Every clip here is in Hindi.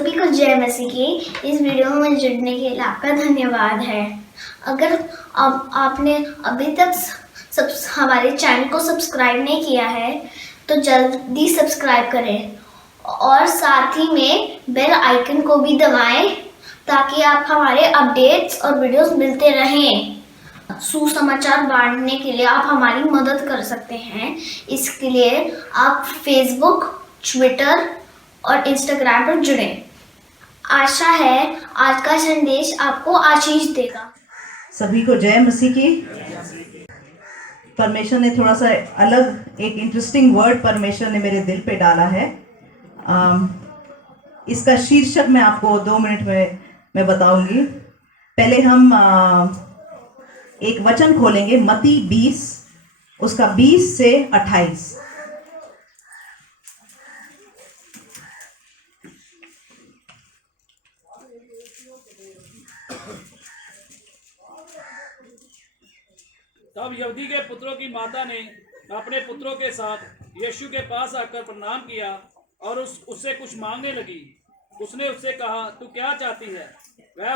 सभी को जय मसीह की। इस वीडियो में जुड़ने के लिए आपका धन्यवाद है। अगर आपने अभी तक हमारे चैनल को सब्सक्राइब नहीं किया है तो जल्दी सब्सक्राइब करें और साथ ही में बेल आइकन को भी दबाएं ताकि आप हमारे अपडेट्स और वीडियोस मिलते रहें। सुसमाचार बांटने के लिए आप हमारी मदद कर सकते हैं। इसके लिए आप फेसबुक, ट्विटर और इंस्टाग्राम पर जुड़ें। आशा है आज का संदेश आपको आशीष देगा। सभी को जय मसीह की। परमेश्वर ने थोड़ा सा अलग एक इंटरेस्टिंग वर्ड परमेश्वर ने मेरे दिल पे डाला है। इसका शीर्षक मैं आपको 2 मिनट में मैं बताऊंगी। पहले हम एक वचन खोलेंगे, मत्ती 20 उसका 20 से 28। तब यहूदी के पुत्रों की माता ने अपने पुत्रों के साथ यीशु के पास आकर प्रणाम किया और उससे कुछ मांगने लगी। उसने उससे कहा, तू क्या चाहती है? वह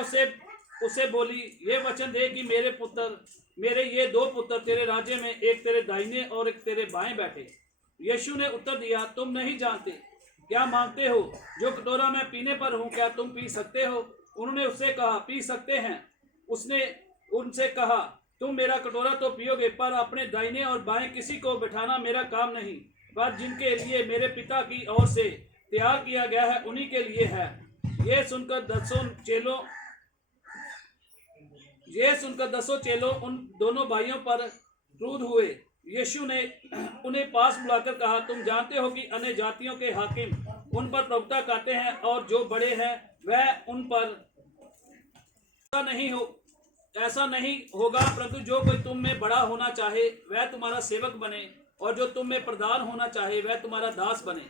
उससे बोली, ये वचन दे कि मेरे ये 2 पुत्र तेरे राज्य में, एक तेरे दाहिने और एक तेरे बाएं बैठे। यीशु ने उत्तर दिया, तुम नहीं जानते क्या मांगते हो। जो कटोरा मैं पीने पर हूँ, क्या तुम पी सकते हो? उन्होंने उससे कहा, पी सकते हैं। उसने उनसे कहा, तुम मेरा कटोरा तो पियोगे, पर अपने दाहिने और बाएं किसी को बिठाना मेरा काम नहीं, पर जिनके लिए मेरे पिता की ओर से तैयार किया गया है उन्हीं के लिए है। ये सुनकर दसों चेलों उन दोनों भाइयों पर क्रुद्ध हुए। यीशु ने उन्हें पास बुलाकर कहा, तुम जानते हो कि अन्य जातियों के हाकिम उन पर प्रभुता करते हैं और जो बड़े हैं वह उन पर। ऐसा नहीं होगा, परंतु जो कोई तुम में बड़ा होना चाहे वह तुम्हारा सेवक बने, और जो तुम में प्रधान होना चाहे वह तुम्हारा दास बने।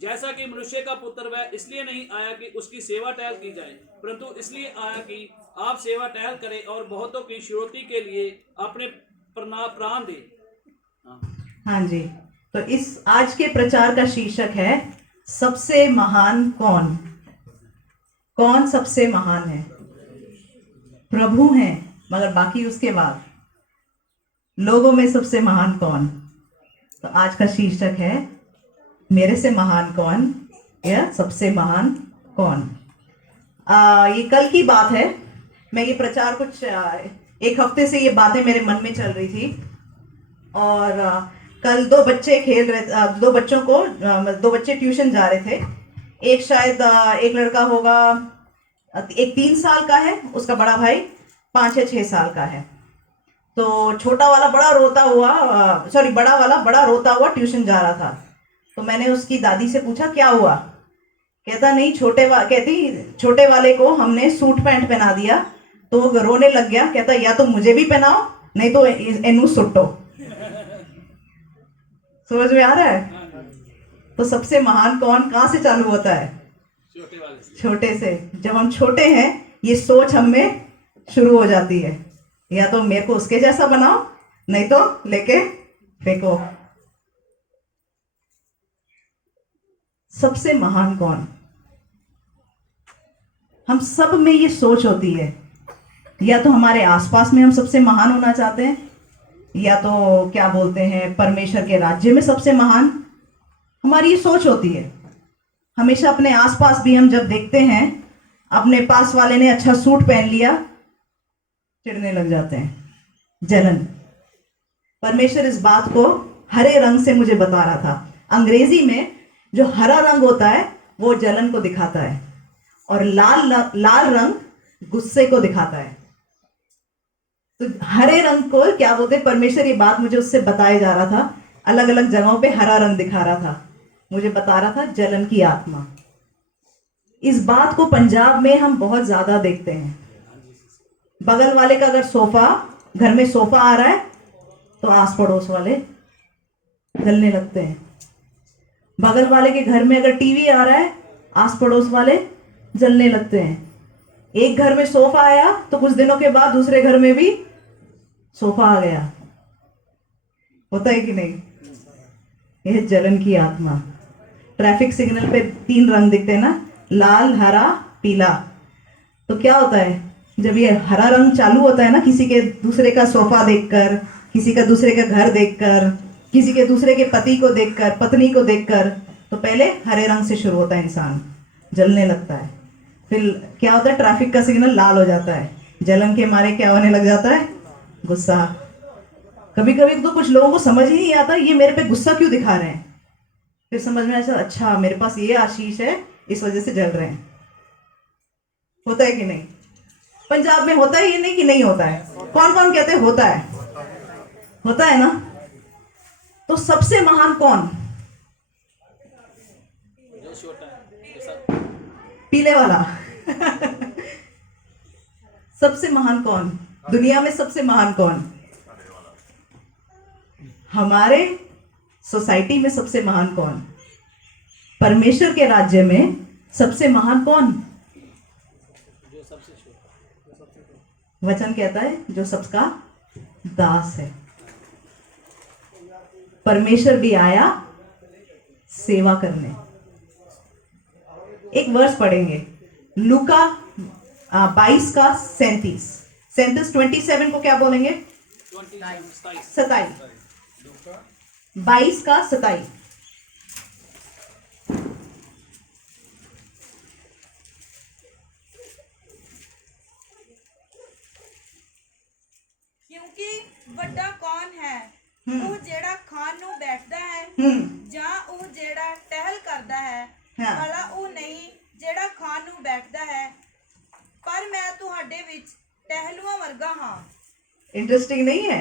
जैसा कि मनुष्य का पुत्र वह इसलिए नहीं आया कि उसकी सेवा टहल की जाए, परंतु इसलिए आया कि आप सेवा टहल करें और बहुतों की शुरुआती के लिए अपने प्राण दे। हाँ जी, तो इस आज के प्रचार का शीर्षक है, सबसे महान कौन? कौन सबसे महान है? प्रभु हैं, मगर बाकी उसके बाद लोगों में सबसे महान कौन? तो आज का शीर्षक है, मेरे से महान कौन या सबसे महान कौन? ये कल की बात है। मैं ये प्रचार कुछ 1 हफ्ते से ये बातें मेरे मन में चल रही थी। और कल 2 बच्चे खेल रहे, 2 बच्चे ट्यूशन जा रहे थे। एक शायद एक लड़का होगा, एक 3 साल का है, उसका बड़ा भाई 5 या 6 साल का है। तो छोटा वाला बड़ा रोता हुआ ट्यूशन जा रहा था। तो मैंने उसकी दादी से पूछा, क्या हुआ? कहता नहीं, छोटे वाले को हमने सूट पैंट पहना दिया तो वो रोने लग गया। कहता या तो मुझे भी पहनाओ, नहीं तो इनू सुट्टो। समझ में आ रहा है? तो सबसे महान कौन कहाँ से चालू होता है? छोटे से। जब हम छोटे हैं ये सोच हम में शुरू हो जाती है, या तो मेरे को उसके जैसा बनाओ, नहीं तो लेके फेंको। सबसे महान कौन? हम सब में ये सोच होती है। या तो हमारे आसपास में हम सबसे महान होना चाहते हैं, या तो क्या बोलते हैं, परमेश्वर के राज्य में सबसे महान। हमारी ये सोच होती है। हमेशा अपने आसपास भी हम जब देखते हैं, अपने पास वाले ने अच्छा सूट पहन लिया, चिढ़ने लग जाते हैं, जलन। परमेश्वर इस बात को हरे रंग से मुझे बता रहा था। अंग्रेजी में जो हरा रंग होता है वो जलन को दिखाता है, और लाल रंग गुस्से को दिखाता है। तो हरे रंग को क्या बोलते हैं? परमेश्वर ये बात मुझे उससे बताया जा रहा था। अलग अलग जगहों पे हरा रंग दिखा रहा था, मुझे बता रहा था जलन की आत्मा। इस बात को पंजाब में हम बहुत ज्यादा देखते हैं। बगल वाले का अगर घर में सोफा आ रहा है तो आस पड़ोस वाले जलने लगते हैं। बगल वाले के घर में अगर टीवी आ रहा है, आस पड़ोस वाले जलने लगते हैं। एक घर में सोफा आया तो कुछ दिनों के बाद दूसरे घर में भी सोफा आ गया। होता है कि नहीं? यह जलन की आत्मा। ट्रैफिक सिग्नल पे 3 रंग दिखते हैं ना, लाल, हरा, पीला। तो क्या होता है, जब ये हरा रंग चालू होता है ना, किसी के दूसरे का सोफा देखकर, किसी का दूसरे का घर देखकर, किसी के दूसरे के पति को देखकर, पत्नी को देखकर, तो पहले हरे रंग से शुरू होता है, इंसान जलने लगता है। फिर क्या होता है, ट्रैफिक का सिग्नल लाल हो जाता है, जलन के मारे क्या होने लग जाता है, गुस्सा। कभी कभी तो कुछ लोगों को समझ ही नहीं आता ये मेरे पे गुस्सा क्यों दिखा रहे हैं। फिर समझ में आता, अच्छा मेरे पास ये आशीष है, इस वजह से जल रहे हैं। होता है कि नहीं? पंजाब में होता है ये नहीं कि नहीं होता है? कौन कौन कहते हैं होता है? होता है ना? तो सबसे महान कौन? जो छोटा है ये सब पीले वाला। सबसे महान कौन? दुनिया में सबसे महान कौन? हमारे सोसाइटी में सबसे महान कौन? परमेश्वर के राज्य में सबसे महान कौन? जो सबसे छोटा। वचन कहता है जो सबका दास है। परमेश्वर भी आया सेवा करने। एक वर्ष पढ़ेंगे, लूका 22 का 37। 27 को क्या बोलेंगे? 27। 22 का 27। ਕਿਉਂਕਿ ਵੱਡਾ ਕੌਣ ਹੈ, ਉਹ ਜਿਹੜਾ ਖਾਣ ਨੂੰ ਬੈਠਦਾ ਹੈ ਜਾਂ ਉਹ ਜਿਹੜਾ ਟਹਿਲ ਕਰਦਾ ਹੈ? ਹਾਂ। ਭਲਾ ਉਹ ਨਹੀਂ ਜਿਹੜਾ ਖਾਣ ਨੂੰ ਬੈਠਦਾ ਹੈ, ਪਰ ਮੈਂ ਤੁਹਾਡੇ ਵਿੱਚ ਟਹਿਲੂਆਂ ਵਰਗਾ ਹਾਂ। इंटरेस्टिंग नहीं है?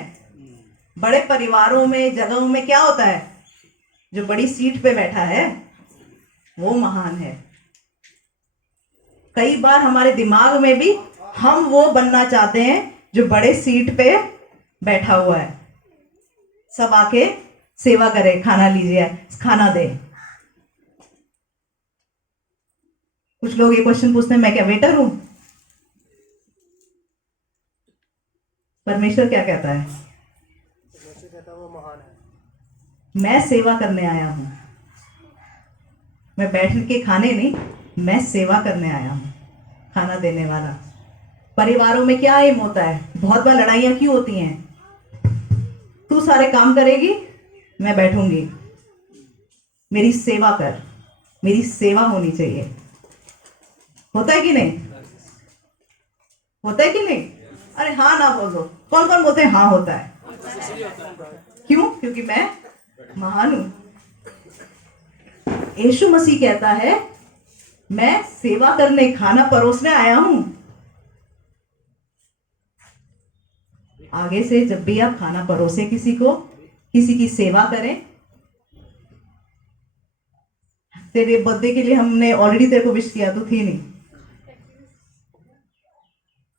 बड़े परिवारों में, जगहों में क्या होता है, जो बड़ी सीट पे बैठा है वो महान है। कई बार हमारे दिमाग में भी हम वो बनना चाहते हैं जो बड़े सीट पे बैठा हुआ है, सब आके सेवा करे, खाना लीजिए, खाना दे। कुछ लोग ये क्वेश्चन पूछते हैं, मैं क्या वेटर हूं? परमेश्वर क्या कहता है? मैं सेवा करने आया हूं। मैं बैठ के खाने नहीं, मैं सेवा करने आया हूं, खाना देने वाला। परिवारों में क्या एम होता है? बहुत बार लड़ाइयां क्यों होती हैं? तू सारे काम करेगी, मैं बैठूंगी, मेरी सेवा कर, मेरी सेवा होनी चाहिए। होता है कि नहीं? होता है कि नहीं? अरे हाँ ना बोलो। कौन कौन बोलते हैं हाँ होता है? क्यों? क्योंकि मैं महान हूं। यीशु मसीह कहता है मैं सेवा करने, खाना परोसने आया हूं। आगे से जब भी आप खाना परोसे किसी को, किसी की सेवा करें। तेरे बर्थडे के लिए हमने ऑलरेडी तेरे को विश किया तो थी नहीं।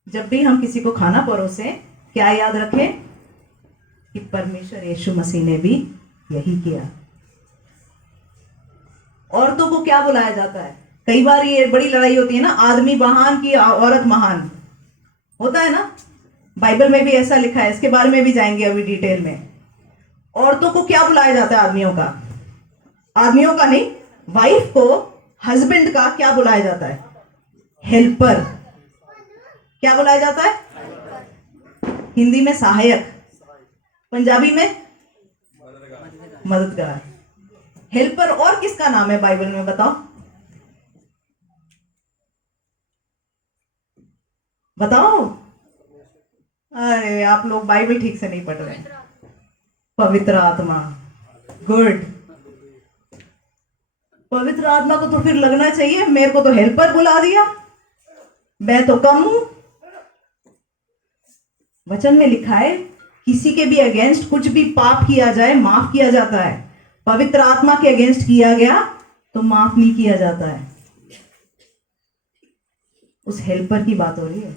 जब भी हम किसी को खाना परोसे, क्या याद रखें कि परमेश्वर यीशु मसीह ने भी यही किया। औरतों को क्या बुलाया जाता है? कई बार ये बड़ी लड़ाई होती है ना, आदमी महान की औरत महान, होता है ना? बाइबल में भी ऐसा लिखा है, इसके बारे में भी जाएंगे अभी डिटेल में। औरतों को क्या बुलाया जाता है? आदमियों का, आदमियों का नहीं, वाइफ को हस्बैंड का क्या बुलाया जाता है? हेल्पर। क्या बुलाया जाता है? हिंदी में सहायक, पंजाबी में मददगार। हेल्पर और किसका नाम है बाइबल में बताओ? बताओ। अरे आप लोग बाइबल ठीक से नहीं पढ़ रहे हैं। पवित्र आत्मा। गुड। पवित्र आत्मा को तो फिर लगना चाहिए मेरे को तो हेल्पर बुला दिया, मैं तो कम हूं। वचन में लिखा है किसी के भी अगेंस्ट कुछ भी पाप किया जाए माफ किया जाता है, पवित्र आत्मा के अगेंस्ट किया गया तो माफ नहीं किया जाता है। उस हेल्पर की बात हो रही है।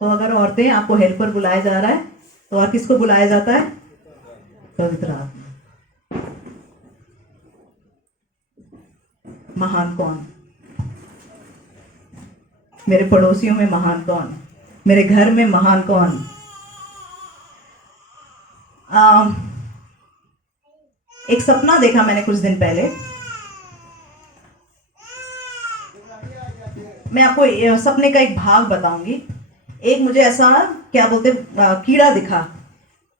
तो अगर औरतें आपको हेल्पर बुलाया जा रहा है तो और किसको बुलाया जाता है? पवित्र आत्मा। महान कौन? मेरे पड़ोसियों में महान कौन? मेरे घर में महान कौन? एक सपना देखा मैंने कुछ दिन पहले। मैं आपको सपने का एक भाग बताऊंगी। एक मुझे ऐसा क्या बोलते कीड़ा दिखा,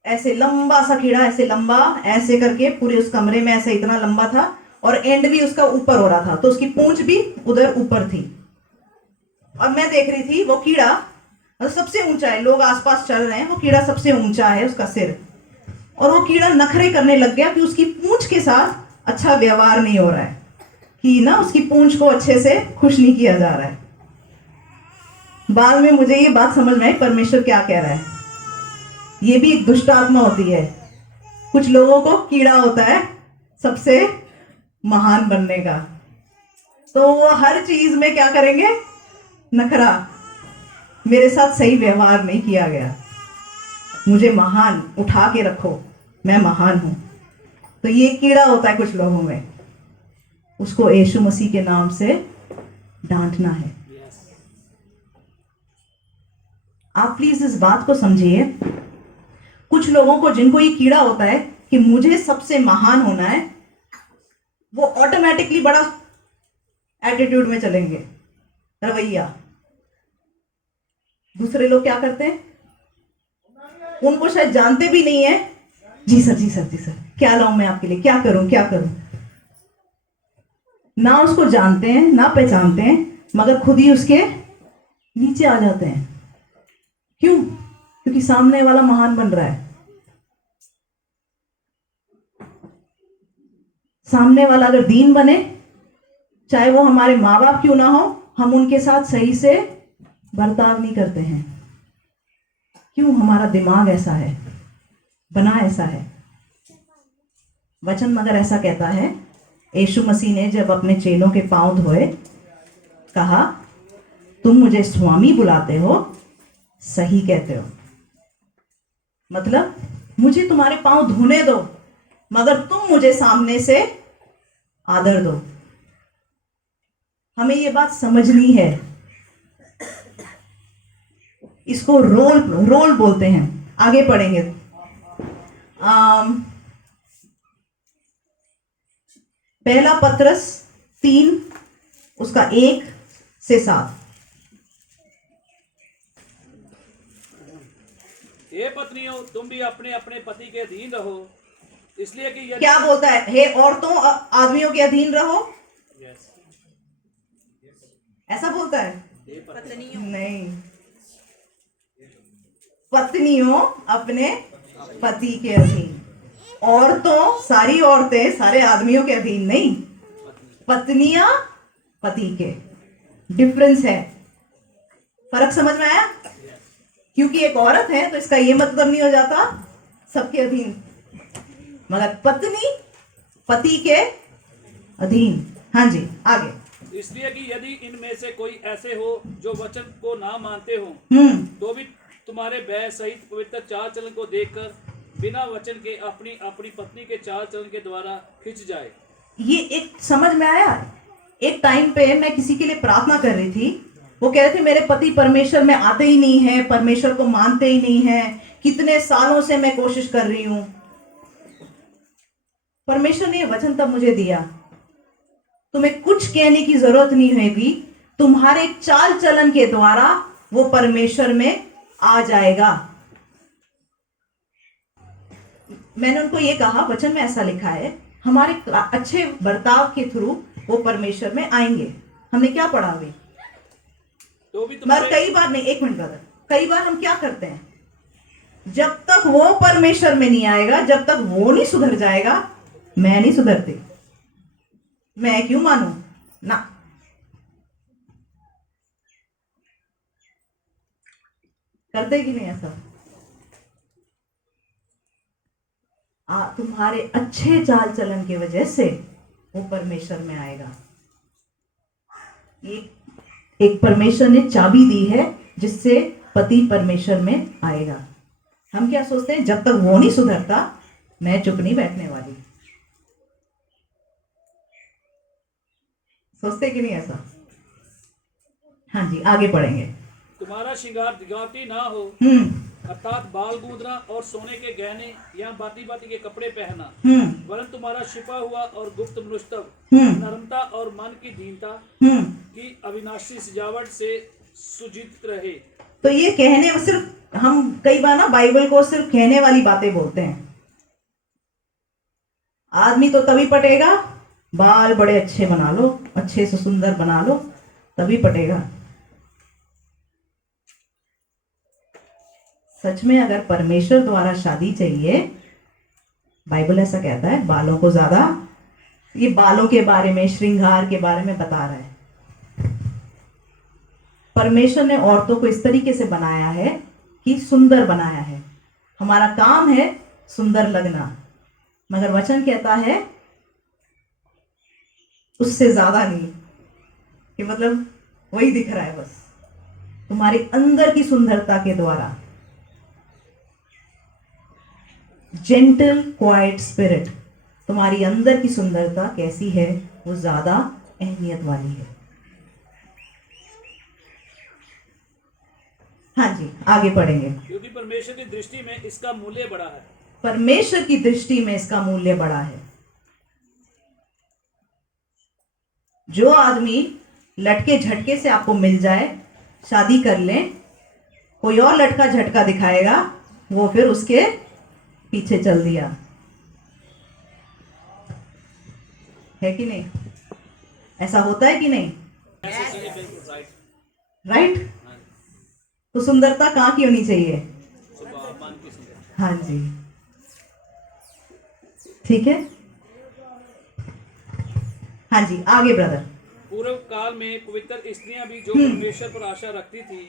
ऐसे लंबा सा कीड़ा, ऐसे लंबा, ऐसे करके पूरे उस कमरे में ऐसे इतना लंबा था और एंड भी उसका ऊपर हो रहा था, तो उसकी पूंछ भी उधर ऊपर थी। और मैं देख रही थी वो कीड़ा सबसे ऊंचा है, लोग आसपास चल रहे हैं, वो कीड़ा सबसे ऊंचा है, उसका सिर। और वो कीड़ा नखरे करने लग गया कि उसकी पूंछ के साथ अच्छा व्यवहार नहीं हो रहा है, कि ना उसकी पूंछ को अच्छे से खुश नहीं किया जा रहा है। बाद में मुझे ये बात समझ में आई परमेश्वर क्या कह रहा है। ये भी एक दुष्ट आत्मा होती है। कुछ लोगों को कीड़ा होता है सबसे महान बनने का, तो वो हर चीज में क्या करेंगे, नखरा। मेरे साथ सही व्यवहार नहीं किया गया, मुझे महान उठा के रखो, मैं महान हूं। तो ये कीड़ा होता है कुछ लोगों में, उसको यीशु मसीह के नाम से डांटना है। आप प्लीज इस बात को समझिए। कुछ लोगों को जिनको ये कीड़ा होता है कि मुझे सबसे महान होना है, वो ऑटोमेटिकली बड़ा एटीट्यूड में चलेंगे, रवैया। दूसरे लोग क्या करते हैं, उनको शायद जानते भी नहीं है, जी सर जी सर जी सर, क्या लाऊं मैं आपके लिए, क्या करूं क्या करूं। ना उसको जानते हैं ना पहचानते हैं, मगर खुद ही उसके नीचे आ जाते हैं। क्यों? क्योंकि सामने वाला महान बन रहा है। सामने वाला अगर दीन बने, चाहे वो हमारे माँ बाप क्यों ना हो, हम उनके साथ सही से बर्ताव नहीं करते हैं। क्यों? हमारा दिमाग ऐसा है, बना ऐसा है। वचन मगर ऐसा कहता है, यीशु मसीह ने जब अपने चेलों के पांव धोए, कहा तुम मुझे स्वामी बुलाते हो, सही कहते हो। मतलब मुझे तुम्हारे पांव धोने दो, मगर तुम मुझे सामने से आदर दो। हमें ये बात समझनी है। इसको रोल बोलते हैं। आगे पढ़ेंगे। पहला पत्रस 3 उसका 1 से 7। हे पत्नियों, तुम भी अपने अपने पति के अधीन रहो, इसलिए कि यदि क्या बोलता है? हे औरतों, आदमियों के अधीन रहो, ऐसा बोलता है? पत्नियों नहीं, पत्नियों अपने पति के अधीन। औरतों, सारी औरतें सारे आदमियों के अधीन नहीं, पत्नियां पति के। डिफरेंस है, फर्क समझ में आया? क्योंकि एक औरत है तो इसका ये मतलब नहीं हो जाता सबके अधीन, मगर पत्नी पति के अधीन। हाँ जी, आगे। इसलिए कि यदि इनमें से कोई ऐसे हो जो वचन को ना मानते हो, तो भी तुम्हारे भय सहित पवित्र चाल चलन को देखकर बिना वचन के अपनी अपनी पत्नी के चाल चलन के द्वारा खिंच जाए। ये एक समझ में आया। एक टाइम पे मैं किसी के लिए प्रार्थना कर रही थी, वो कह रहे थे मेरे पति परमेश्वर में आते ही नहीं है, परमेश्वर को मानते ही नहीं है, कितने सालों से मैं कोशिश कर रही हूं। परमेश्वर ने ये वचन तब मुझे दिया, तुम्हें कुछ कहने की जरूरत नहीं होगी, तुम्हारे चाल चलन के द्वारा वो परमेश्वर में आ जाएगा। मैंने उनको ये कहा, वचन में ऐसा लिखा है, हमारे अच्छे बर्ताव के थ्रू वो परमेश्वर में आएंगे। हमने क्या पढ़ा अभी? तो भी मगर कई बार नहीं, एक मिनट ब्रदर, कई बार हम क्या करते हैं, जब तक वो परमेश्वर में नहीं आएगा, जब तक वो नहीं सुधर जाएगा, मैं नहीं सुधरती, मैं क्यों मानूं ना। करते कि नहीं ऐसा? तुम्हारे अच्छे चाल चलन की वजह से वो परमेश्वर में आएगा। एक परमेश्वर ने चाबी दी है जिससे पति परमेश्वर में आएगा। हम क्या सोचते हैं, जब तक वो नहीं सुधरता मैं चुप नहीं बैठने वाली। सोचते कि नहीं ऐसा? हाँ जी, आगे पढ़ेंगे। तुम्हारा श्रृंगार दिखावटी ना हो, अर्थात बाल गूंदना और सोने के गहने या बाती बाती के कपड़े पहनना, वरन तुम्हारा छिपा हुआ और गुप्त मनुष्यत्व, नरमता और मन की दीनता, की अविनाशी सजावट से सुजित रहे। तो ये कहने सिर्फ हम कई बार ना बाइबल को सिर्फ कहने वाली बातें बोलते हैं। आदमी तो तभी पटेगा, बाल बड़े अच्छे बना लो, अच्छे से सुंदर बना लो, तभी पटेगा। सच में अगर परमेश्वर द्वारा शादी चाहिए, बाइबल ऐसा कहता है, बालों को ज्यादा, ये बालों के बारे में, श्रृंगार के बारे में बता रहा है। परमेश्वर ने औरतों को इस तरीके से बनाया है कि सुंदर बनाया है। हमारा काम है सुंदर लगना, मगर वचन कहता है उससे ज्यादा नहीं, कि मतलब वही दिख रहा है बस तुम्हारे अंदर की सुंदरता के द्वारा। जेंटल क्वाइट स्पिरिट, तुम्हारी अंदर की सुंदरता कैसी है, वो ज्यादा अहमियत वाली है। हाँ जी, आगे पढ़ेंगे। क्योंकि परमेश्वर की दृष्टि में इसका मूल्य बड़ा है। परमेश्वर की दृष्टि में इसका मूल्य बड़ा है। जो आदमी लटके झटके से आपको मिल जाए, शादी कर ले, कोई और लटका झटका दिखाएगा, वो फिर उसके पीछे चल दिया, है कि नहीं? ऐसा होता है कि नहीं? राइट? तो सुंदरता कहाँ की होनी चाहिए? हाँ जी, ठीक है। हाँ जी, आगे ब्रदर। पूर्व काल में पवित्र स्त्रियां भी जो परमेश्वर पर आशा रखती थी,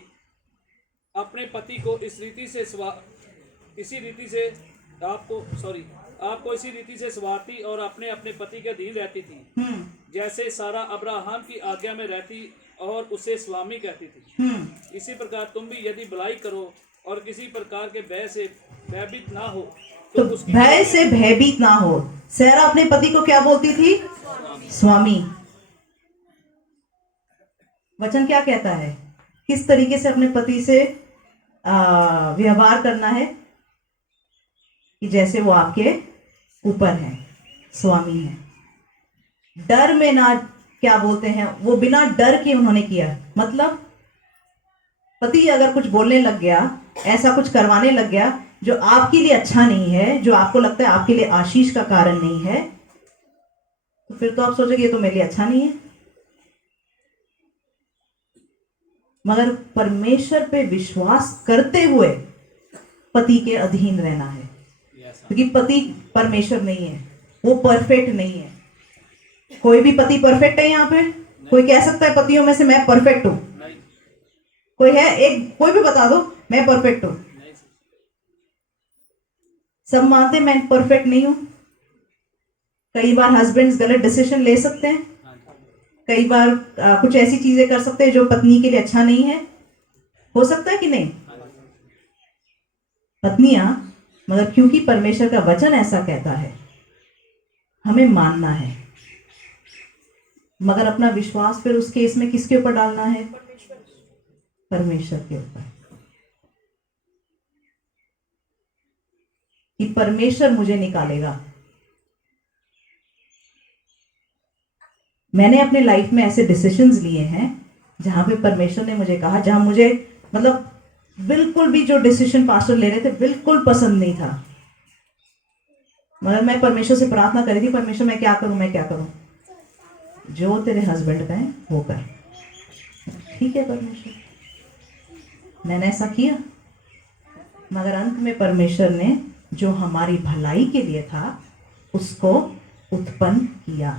अपने पति को इसी रीति से आपको इसी रीति से संवारती और अपने अपने पति के अधीन रहती थी, जैसे सारा अब्राहम की आज्ञा में रहती और उसे स्वामी कहती थी। इसी प्रकार तुम भी यदि भलाई करो और किसी प्रकार के भय से भयभीत ना हो, तो भय से भयभीत ना हो। सारा अपने पति को क्या बोलती थी? स्वामी। वचन क्या कहता है? किस तरीके से अपने पति से व्यवहार करना है, कि जैसे वो आपके ऊपर है, स्वामी है। डर में ना, क्या बोलते हैं, वो बिना डर के उन्होंने किया। मतलब पति अगर कुछ बोलने लग गया, ऐसा कुछ करवाने लग गया जो आपके लिए अच्छा नहीं है, जो आपको लगता है आपके लिए आशीष का कारण नहीं है, तो फिर तो आप सोचोगे ये तो मेरे लिए अच्छा नहीं है। मगर परमेश्वर पे विश्वास करते हुए पति के अधीन रहना है, क्योंकि पति परमेश्वर नहीं है, वो परफेक्ट नहीं है। कोई भी पति परफेक्ट है यहाँ पे? कोई कह सकता है पतियों में से मैं परफेक्ट हूं? कोई है? एक कोई भी बता दो मैं परफेक्ट हूं। सब मानते मैं परफेक्ट नहीं हूं। कई बार हस्बैंड्स गलत डिसीजन ले सकते हैं, कई बार कुछ ऐसी चीजें कर सकते हैं जो पत्नी के लिए अच्छा नहीं है। हो सकता है कि नहीं? पत्नियां, मगर क्योंकि परमेश्वर का वचन ऐसा कहता है, हमें मानना है। मगर अपना विश्वास फिर उस केस में किसके ऊपर डालना है? परमेश्वर के ऊपर, कि परमेश्वर मुझे निकालेगा। मैंने अपने लाइफ में ऐसे डिसीजंस लिए हैं जहां पे परमेश्वर ने मुझे कहा, जहां मुझे मतलब बिल्कुल भी जो डिसीजन पास्टर ले रहे थे बिल्कुल पसंद नहीं था, मगर मैं परमेश्वर से प्रार्थना करी थी, परमेश्वर मैं क्या करूं, मैं क्या करूं? जो तेरे हस्बैंड का है वो कर। ठीक है परमेश्वर, मैंने ऐसा किया, मगर अंत में परमेश्वर ने जो हमारी भलाई के लिए था उसको उत्पन्न किया।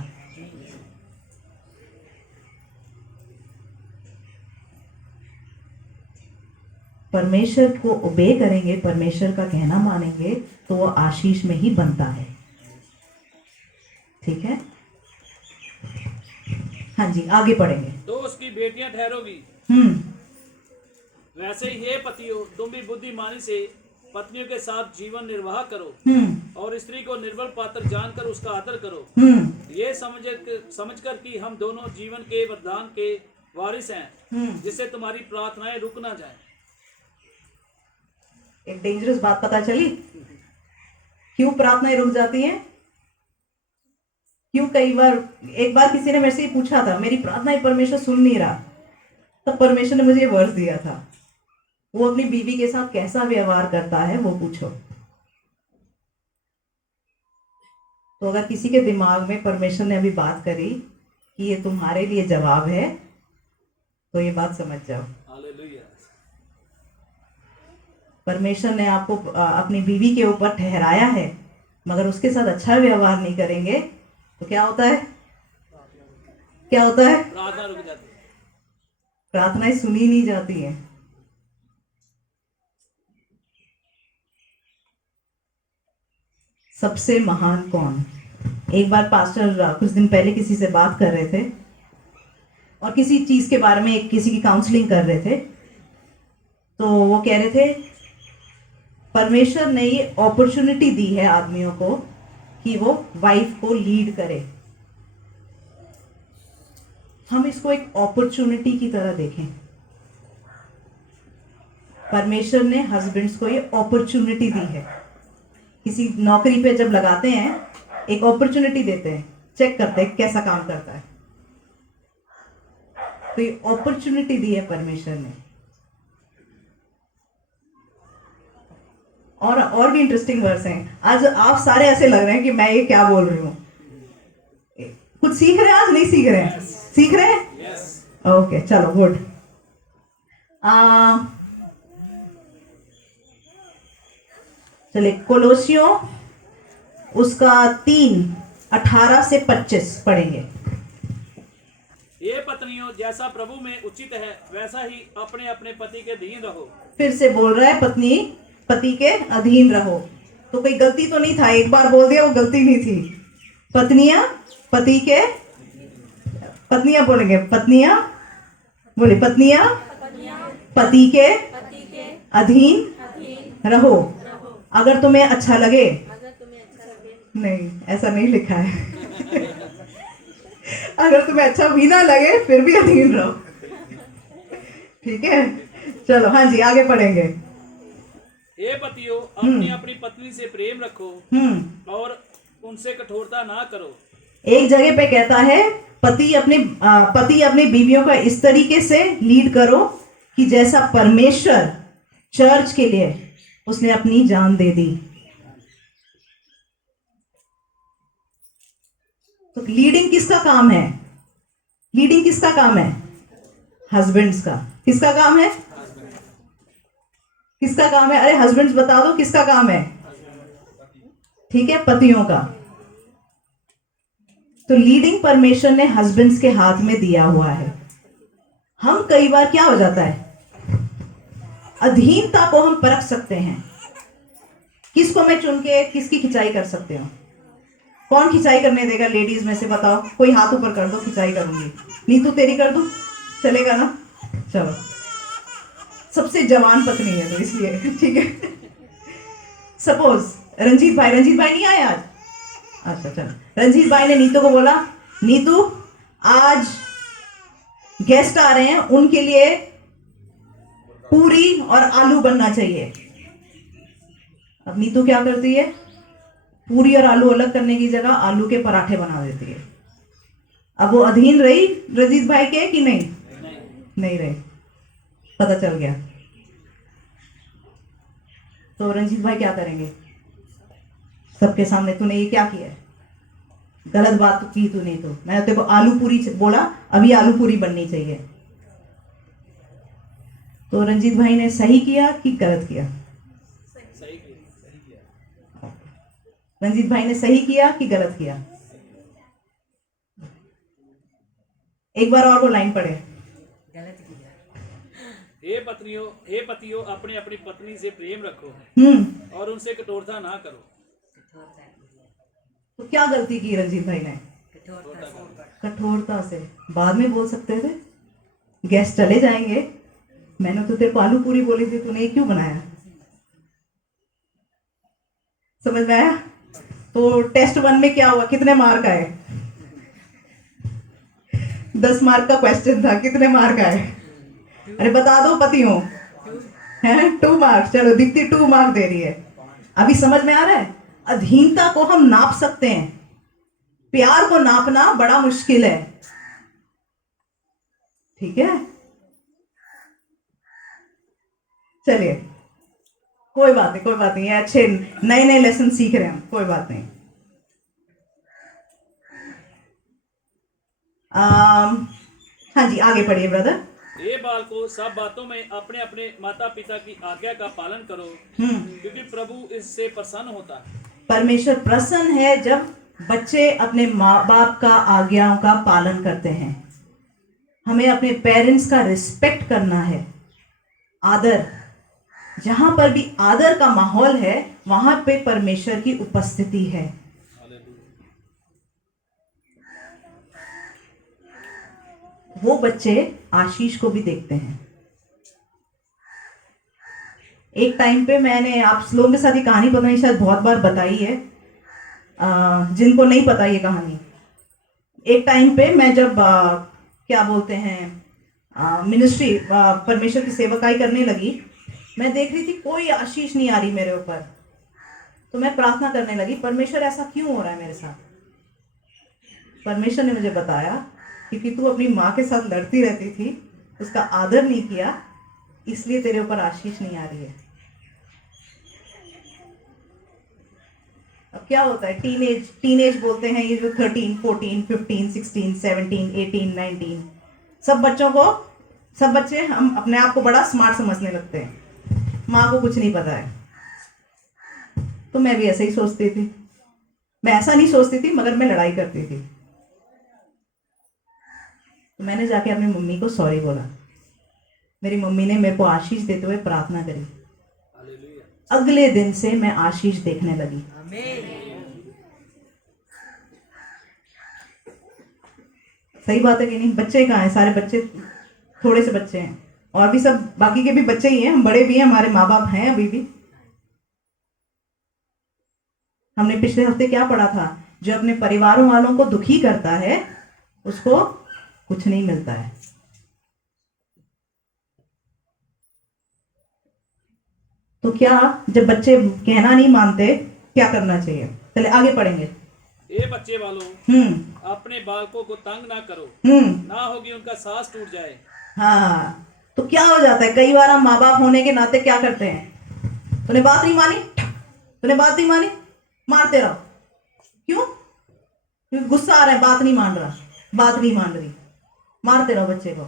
परमेश्वर को ओबे करेंगे, परमेश्वर का कहना मानेंगे, तो वो आशीष में ही बनता है। ठीक है, हाँ जी, आगे पढ़ेंगे। तो उसकी बेटियां ठहरोगी। वैसे ही हे पतियों, तुम भी बुद्धिमानी से पत्नियों के साथ जीवन निर्वाह करो और स्त्री को निर्बल पात्र जानकर उसका आदर करो, ये समझकर कि हम दोनों जीवन के वरदान के वारिस हैं, जिससे तुम्हारी प्रार्थनाएं रुक ना जाए। एक डेंजरस बात पता चली? क्यों प्रार्थनाएं रुक जाती हैं? क्यों कई बार, एक बार किसी ने मेरे से ये पूछा था, मेरी प्रार्थना ही परमेश्वर सुन नहीं रहा, तब परमेश्वर ने मुझे ये वर्ष दिया था, वो अपनी बीवी के साथ कैसा व्यवहार करता है वो पूछो। तो अगर किसी के दिमाग में परमेश्वर ने अभी बात करी कि ये तुम्हारे लिए जवाब है, तो ये बात समझ जाओ, हालेलुया। परमेश्वर ने आपको अपनी बीवी के ऊपर ठहराया है, मगर उसके साथ अच्छा व्यवहार नहीं करेंगे तो क्या होता है? क्या होता है? प्रार्थना रुक जाती है। प्रार्थनाएं सुनी नहीं जाती हैं। सबसे महान कौन? एक बार पास्टर कुछ दिन पहले किसी से बात कर रहे थे और किसी चीज के बारे में किसी की काउंसलिंग कर रहे थे, तो वो कह रहे थे परमेश्वर ने ये अपॉर्चुनिटी दी है आदमियों को कि वो वाइफ को लीड करे। हम इसको एक अपॉर्चुनिटी की तरह देखें। परमेश्वर ने हस्बैंड्स को ये अपॉर्चुनिटी दी है। किसी नौकरी पे जब लगाते हैं, एक अपॉर्चुनिटी देते हैं, चेक करते हैं कैसा काम करता है, तो ये अपॉर्चुनिटी दी है परमेश्वर ने। और भी इंटरेस्टिंग वर्ड्स हैं। आज आप सारे ऐसे लग रहे हैं कि मैं ये क्या बोल रही हूँ। कुछ सीख रहे हैं आज? नहीं सीख रहे हैं? सीख रहे हैं? यस। ओके, चलो गुड। चलिए कोलोसियों उसका 3:18 से 25 पढ़ेंगे। ये पत्नियों, जैसा प्रभु में उचित है वैसा ही अपने अपने पति के अधीन रहो। फिर से बोल रहा है पत्नी पति के अधीन रहो। तो कोई गलती तो नहीं था, एक बार बोल दिया वो गलती नहीं थी। पत्नियां पति के, पत्नियां बोलेंगे, पत्नियां बोले, पत्नियां पति के अधीन रहो अगर तुम्हें अच्छा लगे। नहीं, ऐसा नहीं लिखा है। अगर तुम्हें अच्छा भी ना लगे फिर भी अधीन रहो, ठीक है। चलो हाँ जी, आगे पढ़ेंगे। हे पतियों, अपनी अपनी पत्नी से प्रेम रखो और उनसे कठोरता ना करो। एक जगह पे कहता है पति अपनी बीवियों का इस तरीके से लीड करो कि जैसा परमेश्वर चर्च के लिए उसने अपनी जान दे दी। तो लीडिंग किसका काम है? लीडिंग किसका काम है? हस्बैंड्स का। किसका काम है? किसका काम है? अरे हस्बैंड्स बता दो किसका काम है? ठीक है, पतियों का। तो लीडिंग परमेश्वर ने हस्बैंड्स के हाथ में दिया हुआ है। हम कई बार क्या हो जाता है, अधीनता को हम परख सकते हैं। किसको मैं चुन के किसकी खिंचाई कर सकते हो? कौन खिंचाई करने देगा लेडीज में से? बताओ, कोई हाथ ऊपर कर दो, खिंचाई करूंगी। नीतू तेरी कर दूं? चलेगा ना? चलो, सबसे जवान पत्नी है तो इसलिए ठीक है। सपोज रंजीत भाई नहीं आए आज? अच्छा चलो, रंजीत भाई ने नीतू को बोला, नीतू आज गेस्ट आ रहे हैं, उनके लिए पूरी और आलू बनना चाहिए। अब नीतू क्या करती है? पूरी और आलू अलग करने की जगह आलू के पराठे बना देती है। अब वो अधीन रही रंजीत भाई के कि नहीं? नहीं रही, पता चल गया। तो रंजीत भाई क्या करेंगे? सबके सामने तूने ये क्या किया है, गलत बात की तूने। तो मैंने तेरे को आलू पूरी बोला, अभी आलू पूरी बननी चाहिए। तो रंजीत भाई ने सही किया कि गलत किया? सही किया। रंजीत भाई ने सही किया कि गलत किया? एक बार और वो लाइन पढ़े। हे पतियों, अपने अपनी पत्नी से प्रेम रखो और उनसे कठोरता ना करो। तो क्या गलती की रंजीत भाई ने? कठोरता से। बाद में बोल सकते थे, गेस्ट चले जाएंगे, मैंने तो तेरे को आलू पूरी बोली थी, तूने ये क्यों बनाया? समझ में आया? तो टेस्ट 1 में क्या हुआ? कितने मार्क आए? 10 मार्क का क्वेश्चन था, कितने मार्क आए? अरे बता दो पतियों, हैं? 2 मार्क्स। चलो, दीप्ति 2 मार्क दे रही है। अभी समझ में आ रहा है? अधीनता को हम नाप सकते हैं। प्यार को नापना बड़ा मुश्किल है, ठीक है। चलिए, कोई बात नहीं, कोई बात नहीं, ये अच्छे नए नए लेसन सीख रहे हैं हम, कोई बात नहीं। हाँ जी, आगे पढ़िए ब्रदर। ये बालकों, सब बातों में अपने अपने माता पिता की आज्ञा का पालन करो, क्योंकि प्रभु इससे प्रसन्न होता है। परमेश्वर प्रसन्न है जब बच्चे अपने माँ बाप का आज्ञाओं का पालन करते हैं। हमें अपने पेरेंट्स का रिस्पेक्ट करना है, आदर। जहां पर भी आदर का माहौल है वहां पे परमेश्वर की उपस्थिति है। वो बच्चे आशीष को भी देखते हैं। एक टाइम पे मैंने आप लोगों के साथ ये कहानी पता नहीं शायद बहुत बार बताई है, जिनको नहीं पता ये कहानी। एक टाइम पे मैं जब क्या बोलते हैं मिनिस्ट्री परमेश्वर की सेवकाई करने लगी, मैं देख रही थी कोई आशीष नहीं आ रही मेरे ऊपर। तो मैं प्रार्थना करने लगी, परमेश्वर ऐसा क्यों हो रहा है मेरे साथ। परमेश्वर ने मुझे बताया क्योंकि तू अपनी माँ के साथ लड़ती रहती थी, उसका आदर नहीं किया, इसलिए तेरे ऊपर आशीष नहीं आ रही है। अब क्या होता है, टीनेज बोलते हैं ये जो 13, 14, 15, 16, 17, 18, 19, सब बच्चे हम अपने आप को बड़ा स्मार्ट समझने लगते हैं। माँ को कुछ नहीं पता है। तो मैं भी ऐसा ही सोचती थी। मैं ऐसा नहीं सोचती थी मगर मैं लड़ाई करती थी। तो मैंने जाके अपनी मम्मी को सॉरी बोला। मेरी मम्मी ने मेरे को आशीष देते हुए प्रार्थना करी। अगले दिन से मैं आशीष देखने लगी। सही बात है कि नहीं? बच्चे कहाँ हैं? सारे बच्चे, थोड़े से बच्चे हैं, और भी सब बाकी के भी बच्चे ही हैं, हम बड़े भी हैं, हमारे माँ बाप हैं अभी भी। हमने पिछले हफ्ते क्या पढ़ा था? जो अपने परिवारों वालों को दुखी करता है उसको कुछ नहीं मिलता है। तो क्या जब बच्चे कहना नहीं मानते क्या करना चाहिए? चले आगे पढ़ेंगे। ये बच्चे वालों, अपने बालकों को तंग ना करो, ना होगी उनका सांस टूट जाए। हाँ, तो क्या हो जाता है, कई बार हम माँ बाप होने के नाते क्या करते हैं? तूने बात नहीं मानी, तूने बात नहीं मानी, मारते रहो। क्यों? क्योंकि गुस्सा आ रहा है, बात नहीं मान रहा, बात नहीं मान रही, मारते रहो बच्चे को।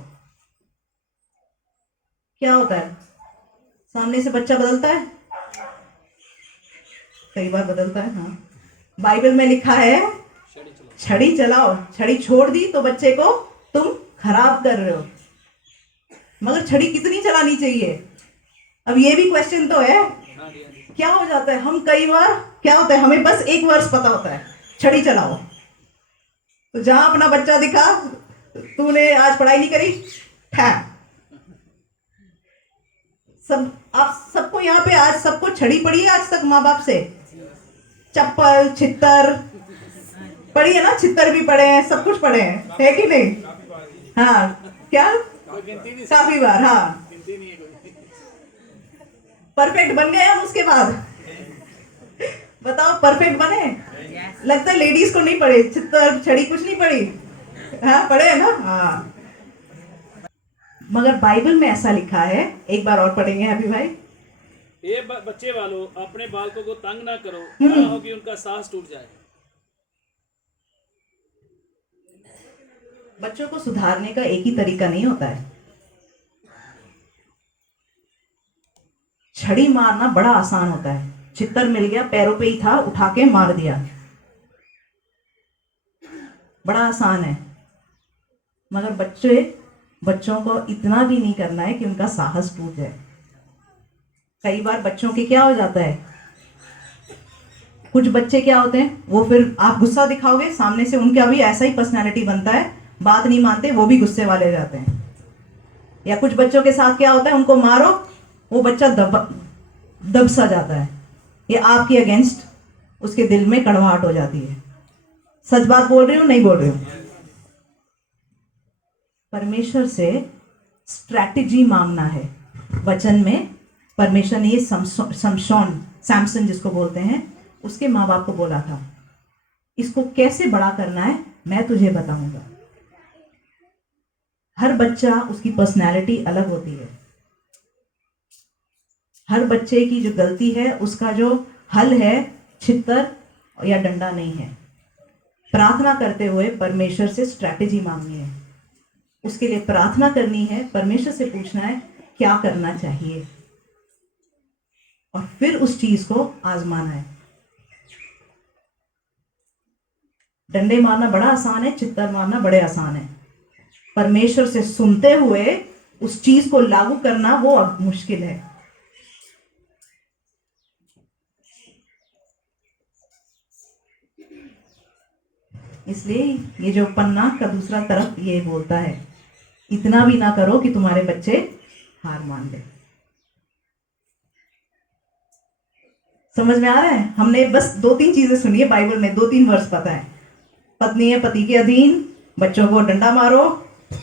क्या होता है? सामने से बच्चा बदलता है, कई बार बदलता है। हाँ, बाइबल में लिखा है छड़ी चलाओ, छड़ी छोड़ दी तो बच्चे को तुम खराब कर रहे हो। मगर छड़ी कितनी चलानी चाहिए? अब ये भी क्वेश्चन तो है। क्या हो जाता है, हम कई बार क्या होता है, हमें बस एक वर्ष पता होता है, छड़ी चलाओ। तो जहां अपना बच्चा दिखा, तूने आज पढ़ाई नहीं करी, सब आप सबको यहाँ पे आज सबको छड़ी पड़ी है आज तक माँ बाप से। चप्पल, छित्तर पड़ी है ना, छित्तर भी पड़े हैं, सब कुछ पड़े हैं, है कि नहीं? हाँ, क्या काफी बार। हाँ, परफेक्ट बन गए हम उसके बाद? बताओ, परफेक्ट बने? लगता है लेडीज को नहीं पड़े, छित्तर छड़ी कुछ नहीं पड़ी। हाँ, पड़े है ना? हाँ, मगर बाइबल में ऐसा लिखा है, एक बार और पढ़ेंगे अभी भाई। ये बच्चे वालों, अपने बालकों को तंग ना करो, ना हो कि उनका सांस टूट जाए। बच्चों को सुधारने का एक ही तरीका नहीं होता है। छड़ी मारना बड़ा आसान होता है, छित्तर मिल गया, पैरों पे ही था, उठा के मार दिया, बड़ा आसान है। मगर बच्चों को इतना भी नहीं करना है कि उनका साहस टूट जाए। कई बार बच्चों के क्या हो जाता है, कुछ बच्चे क्या होते हैं, वो फिर आप गुस्सा दिखाओगे, सामने से उनका भी ऐसा ही पर्सनैलिटी बनता है, बात नहीं मानते, वो भी गुस्से वाले जाते हैं। या कुछ बच्चों के साथ क्या होता है, उनको मारो, वो बच्चा दब सा जाता है, ये आपके अगेंस्ट उसके दिल में कड़वाहट हो जाती है। सच बात बोल रही हूँ, नहीं बोल रही हूँ? परमेश्वर से स्ट्रैटेजी मांगना है। वचन में परमेश्वर ने ये सैमसन जिसको बोलते हैं, उसके माँ बाप को बोला था, इसको कैसे बड़ा करना है मैं तुझे बताऊंगा। हर बच्चा, उसकी पर्सनैलिटी अलग होती है। हर बच्चे की जो गलती है उसका जो हल है छित्तर या डंडा नहीं है। प्रार्थना करते हुए परमेश्वर से स्ट्रैटेजी मांगनी है, उसके लिए प्रार्थना करनी है, परमेश्वर से पूछना है क्या करना चाहिए, और फिर उस चीज को आजमाना है। डंडे मारना बड़ा आसान है, चित्तर मारना बड़े आसान है। परमेश्वर से सुनते हुए उस चीज को लागू करना वो अब मुश्किल है। इसलिए ये जो पन्ना का दूसरा तरफ ये बोलता है, इतना भी ना करो कि तुम्हारे बच्चे हार मान ले। समझ में आ रहा है? हमने बस 2-3 चीजें सुनी है बाइबल में, 2-3 वर्ष पता है। पत्नी है पति के अधीन, बच्चों को डंडा मारो,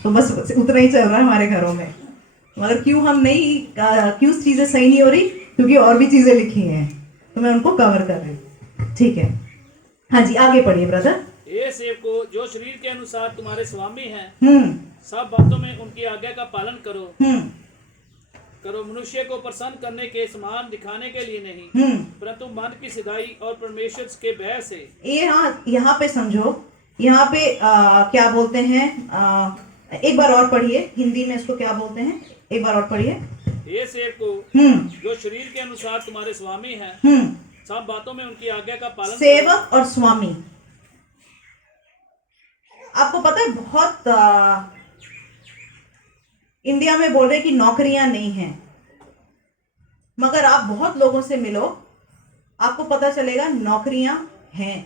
तो बस उतना ही चल रहा है हमारे घरों में। मगर क्यों चीजें सही नहीं हो रही? क्योंकि और भी चीजें लिखी हैं, तो मैं उनको कवर कर रही हूँ। ठीक है, हाँ जी, आगे पढ़िए ब्रदर। ये सेवको जो शरीर के अनुसार तुम्हारे स्वामी हैं, हम्म सब बातों में उनकी आज्ञा का पालन करो, मनुष्य को प्रसन्न करने के समान दिखाने के लिए नहीं, परंतु मन की सिधाई और परमेश्वर के भय से। ये हाँ, यहाँ पे समझो, यहाँ पे क्या बोलते हैं, एक बार और पढ़िए, हिंदी में इसको क्या बोलते हैं, एक बार और पढ़िए। ये सेवको जो शरीर के अनुसार तुम्हारे स्वामी हैं, सब बातों में उनकी आज्ञा का पालन सेवक और स्वामी, आपको पता है बहुत इंडिया में बोल रहे कि नौकरियां नहीं हैं, मगर आप बहुत लोगों से मिलो, आपको पता चलेगा नौकरियां हैं,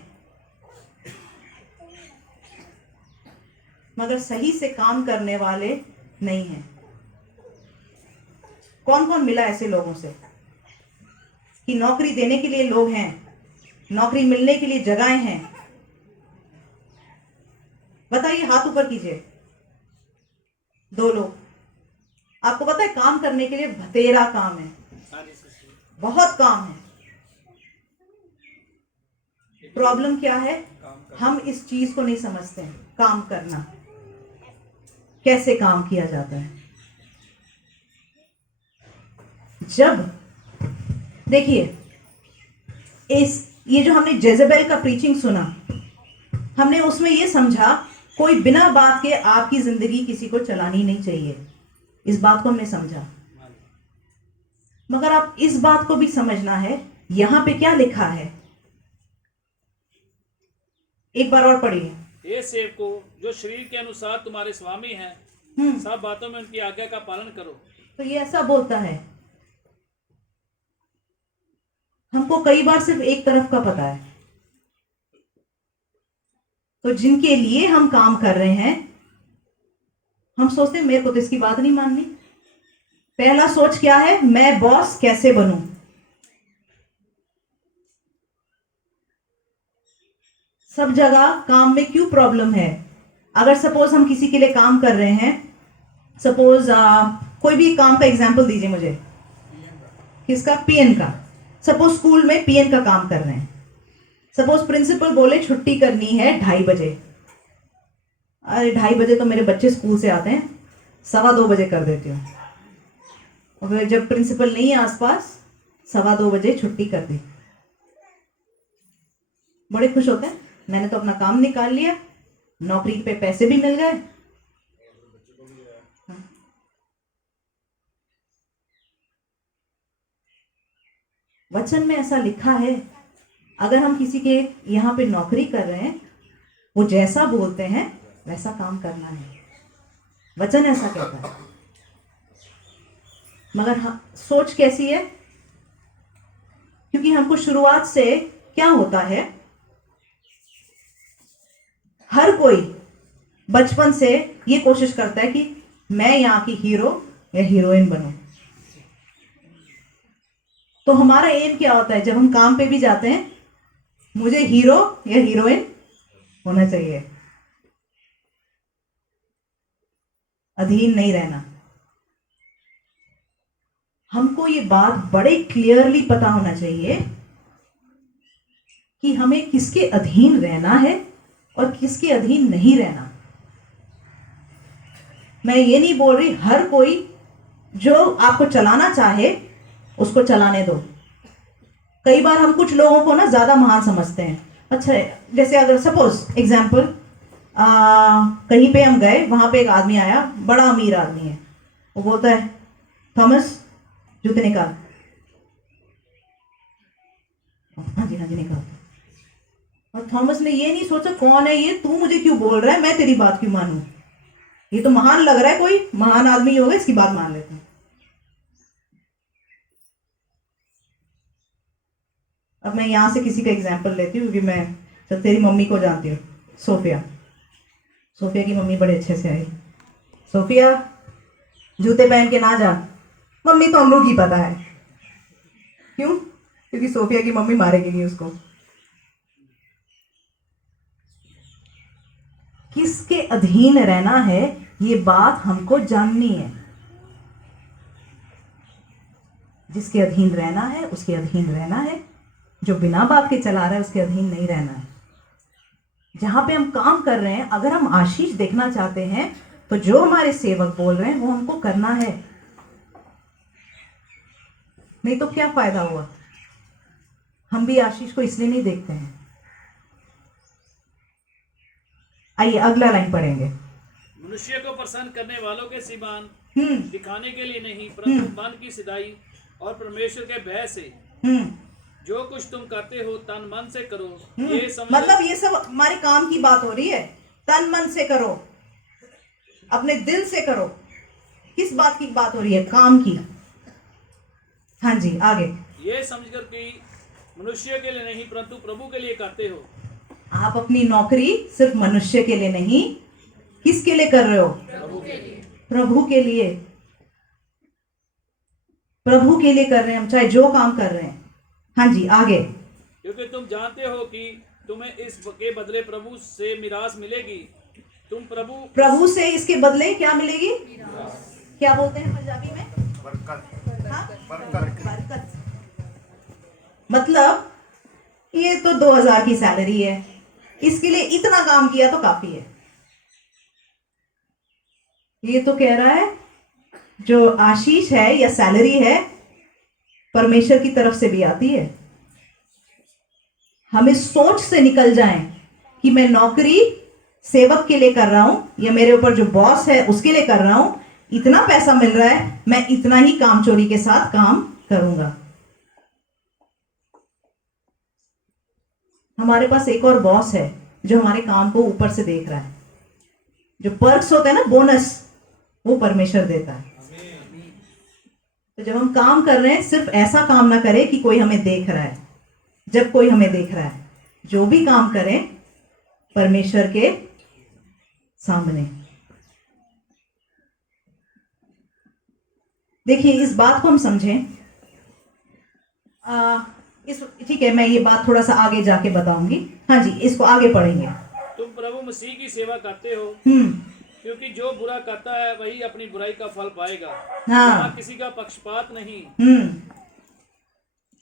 मगर सही से काम करने वाले नहीं हैं। कौन कौन मिला ऐसे लोगों से कि नौकरी देने के लिए लोग हैं, नौकरी मिलने के लिए जगहें हैं? बताइए, हाथ ऊपर कीजिए। 2 लोग। आपको पता है काम करने के लिए बतेरा काम है, बहुत काम है। प्रॉब्लम क्या है? हम इस चीज को नहीं समझते हैं, काम करना कैसे काम किया जाता है। जब देखिए ये जो हमने जेजेबेल का प्रीचिंग सुना, हमने उसमें ये समझा कोई बिना बात के आपकी जिंदगी किसी को चलानी नहीं चाहिए, इस बात को हमने समझा। मगर आप इस बात को भी समझना है, यहां पे क्या लिखा है, एक बार और पढ़िए। ये सेवको जो शरीर के अनुसार तुम्हारे स्वामी हैं, सब बातों में उनकी आज्ञा का पालन करो। तो ये ऐसा बोलता है, हमको कई बार सिर्फ एक तरफ का पता है, तो जिनके लिए हम काम कर रहे हैं, हम सोचते हैं मेरे को तो इसकी बात नहीं माननी। पहला सोच क्या है? मैं बॉस कैसे बनूं। सब जगह काम में क्यों प्रॉब्लम है? अगर सपोज हम किसी के लिए काम कर रहे हैं, सपोज कोई भी काम का एग्जांपल दीजिए मुझे। किसका? पीएन का। सपोज स्कूल में पीएन का काम कर रहे हैं, सपोज प्रिंसिपल बोले छुट्टी करनी है 2:30 बजे। अरे 2:30 बजे तो मेरे बच्चे स्कूल से आते हैं, 2:15 बजे कर देती हूँ, और फिर जब प्रिंसिपल नहीं है आसपास, 2:15 बजे छुट्टी कर दी। बड़े खुश होते हैं, मैंने तो अपना काम निकाल लिया, नौकरी पे पैसे भी मिल गए। वचन में ऐसा लिखा है, अगर हम किसी के यहाँ पे नौकरी कर रहे हैं, वो जैसा बोलते हैं वैसा काम करना है, वचन ऐसा कहता है। मगर सोच कैसी है? क्योंकि हमको शुरुआत से क्या होता है, हर कोई बचपन से ये कोशिश करता है कि मैं यहाँ की हीरो या हीरोइन बनूं। तो हमारा एम क्या होता है, जब हम काम पे भी जाते हैं, मुझे हीरो या हीरोइन होना चाहिए, अधीन नहीं रहना। हमको ये बात बड़े क्लियरली पता होना चाहिए कि हमें किसके अधीन रहना है और किसके अधीन नहीं रहना। मैं ये नहीं बोल रही हर कोई जो आपको चलाना चाहे उसको चलाने दो। कई बार हम कुछ लोगों को ना ज्यादा महान समझते हैं। अच्छा, जैसे अगर सपोज एग्जाम्पल कहीं पे हम गए, वहां पे एक आदमी आया, बड़ा अमीर आदमी है। वो बोलता है थॉमस जूते निकाल। हाँ जी निकाल। और थॉमस ने ये नहीं सोचा कौन है ये, तू मुझे क्यों बोल रहा है, मैं तेरी बात क्यों मानूं, ये तो महान लग रहा है, कोई महान आदमी होगा, इसकी बात मान लेता हूं। अब मैं यहां से किसी का एग्जाम्पल लेती हूँ क्योंकि मैं तो तेरी मम्मी को जानती हूँ, सोफिया। सोफिया की मम्मी बड़े अच्छे से आई, सोफिया जूते पहन के ना जा। मम्मी तो हम लोग ही पता है क्यों, क्योंकि सोफिया की मम्मी मारेगी नहीं उसको। किसके अधीन रहना है ये बात हमको जाननी है। जिसके अधीन रहना है उसके अधीन रहना है, जो बिना बात के चला रहा है उसके अधीन नहीं रहना है। जहां पे हम काम कर रहे हैं, अगर हम आशीष देखना चाहते हैं तो जो हमारे सेवक बोल रहे हैं वो हमको करना है, नहीं तो क्या फायदा हुआ। हम भी आशीष को इसलिए नहीं देखते हैं। आइए अगला लाइन पढ़ेंगे। मनुष्य को प्रसन्न करने वालों के सिमान हम्म दिखाने के लिए नहीं, परंतु मन की सिधाई और परमेश्वर के भय से हम्म जो कुछ तुम करते हो तन मन से करो। हम्म। ये समझ मतलब ये सब हमारे काम की बात हो रही है। तन मन से करो, अपने दिल से करो। किस बात की बात हो रही है? काम की। हाँ जी आगे। ये समझकर कि मनुष्य के लिए नहीं परंतु प्रभु के लिए करते हो। आप अपनी नौकरी सिर्फ मनुष्य के लिए नहीं, किसके लिए कर रहे हो? प्रभु के लिए। प्रभु के लिए। प्रभु के लिए कर रहे हैं हम, चाहे जो काम कर रहे हैं। हाँ जी आगे। क्योंकि तुम जानते हो कि तुम्हें इस के बदले प्रभु से मिरास मिलेगी। तुम प्रभु से इसके बदले क्या मिलेगी? क्या बोलते हैं पंजाबी में? हाँ? बरकत। मतलब ये तो 2000 की सैलरी है, इसके लिए इतना काम किया तो काफी है। ये तो कह रहा है जो आशीष है या सैलरी है परमेश्वर की तरफ से भी आती है। हम इस सोच से निकल जाएं कि मैं नौकरी सेवक के लिए कर रहा हूं या मेरे ऊपर जो बॉस है उसके लिए कर रहा हूं, इतना पैसा मिल रहा है, मैं इतना ही काम चोरी के साथ काम करूंगा। हमारे पास एक और बॉस है जो हमारे काम को ऊपर से देख रहा है। जो पर्क्स होते हैं ना, बोनस, वो परमेश्वर देता है। तो जब हम काम कर रहे हैं सिर्फ ऐसा काम ना करें कि कोई हमें देख रहा है। जब कोई हमें देख रहा है, जो भी काम करें परमेश्वर के सामने। देखिए इस बात को हम समझें। ठीक है, मैं ये बात थोड़ा सा आगे जाके बताऊंगी। हाँ जी, इसको आगे पढ़ेंगे। तुम प्रभु मसीह की सेवा करते हो, क्योंकि जो बुरा करता है वही अपनी बुराई का फल पाएगा। हाँ। यहाँ किसी का पक्षपात नहीं।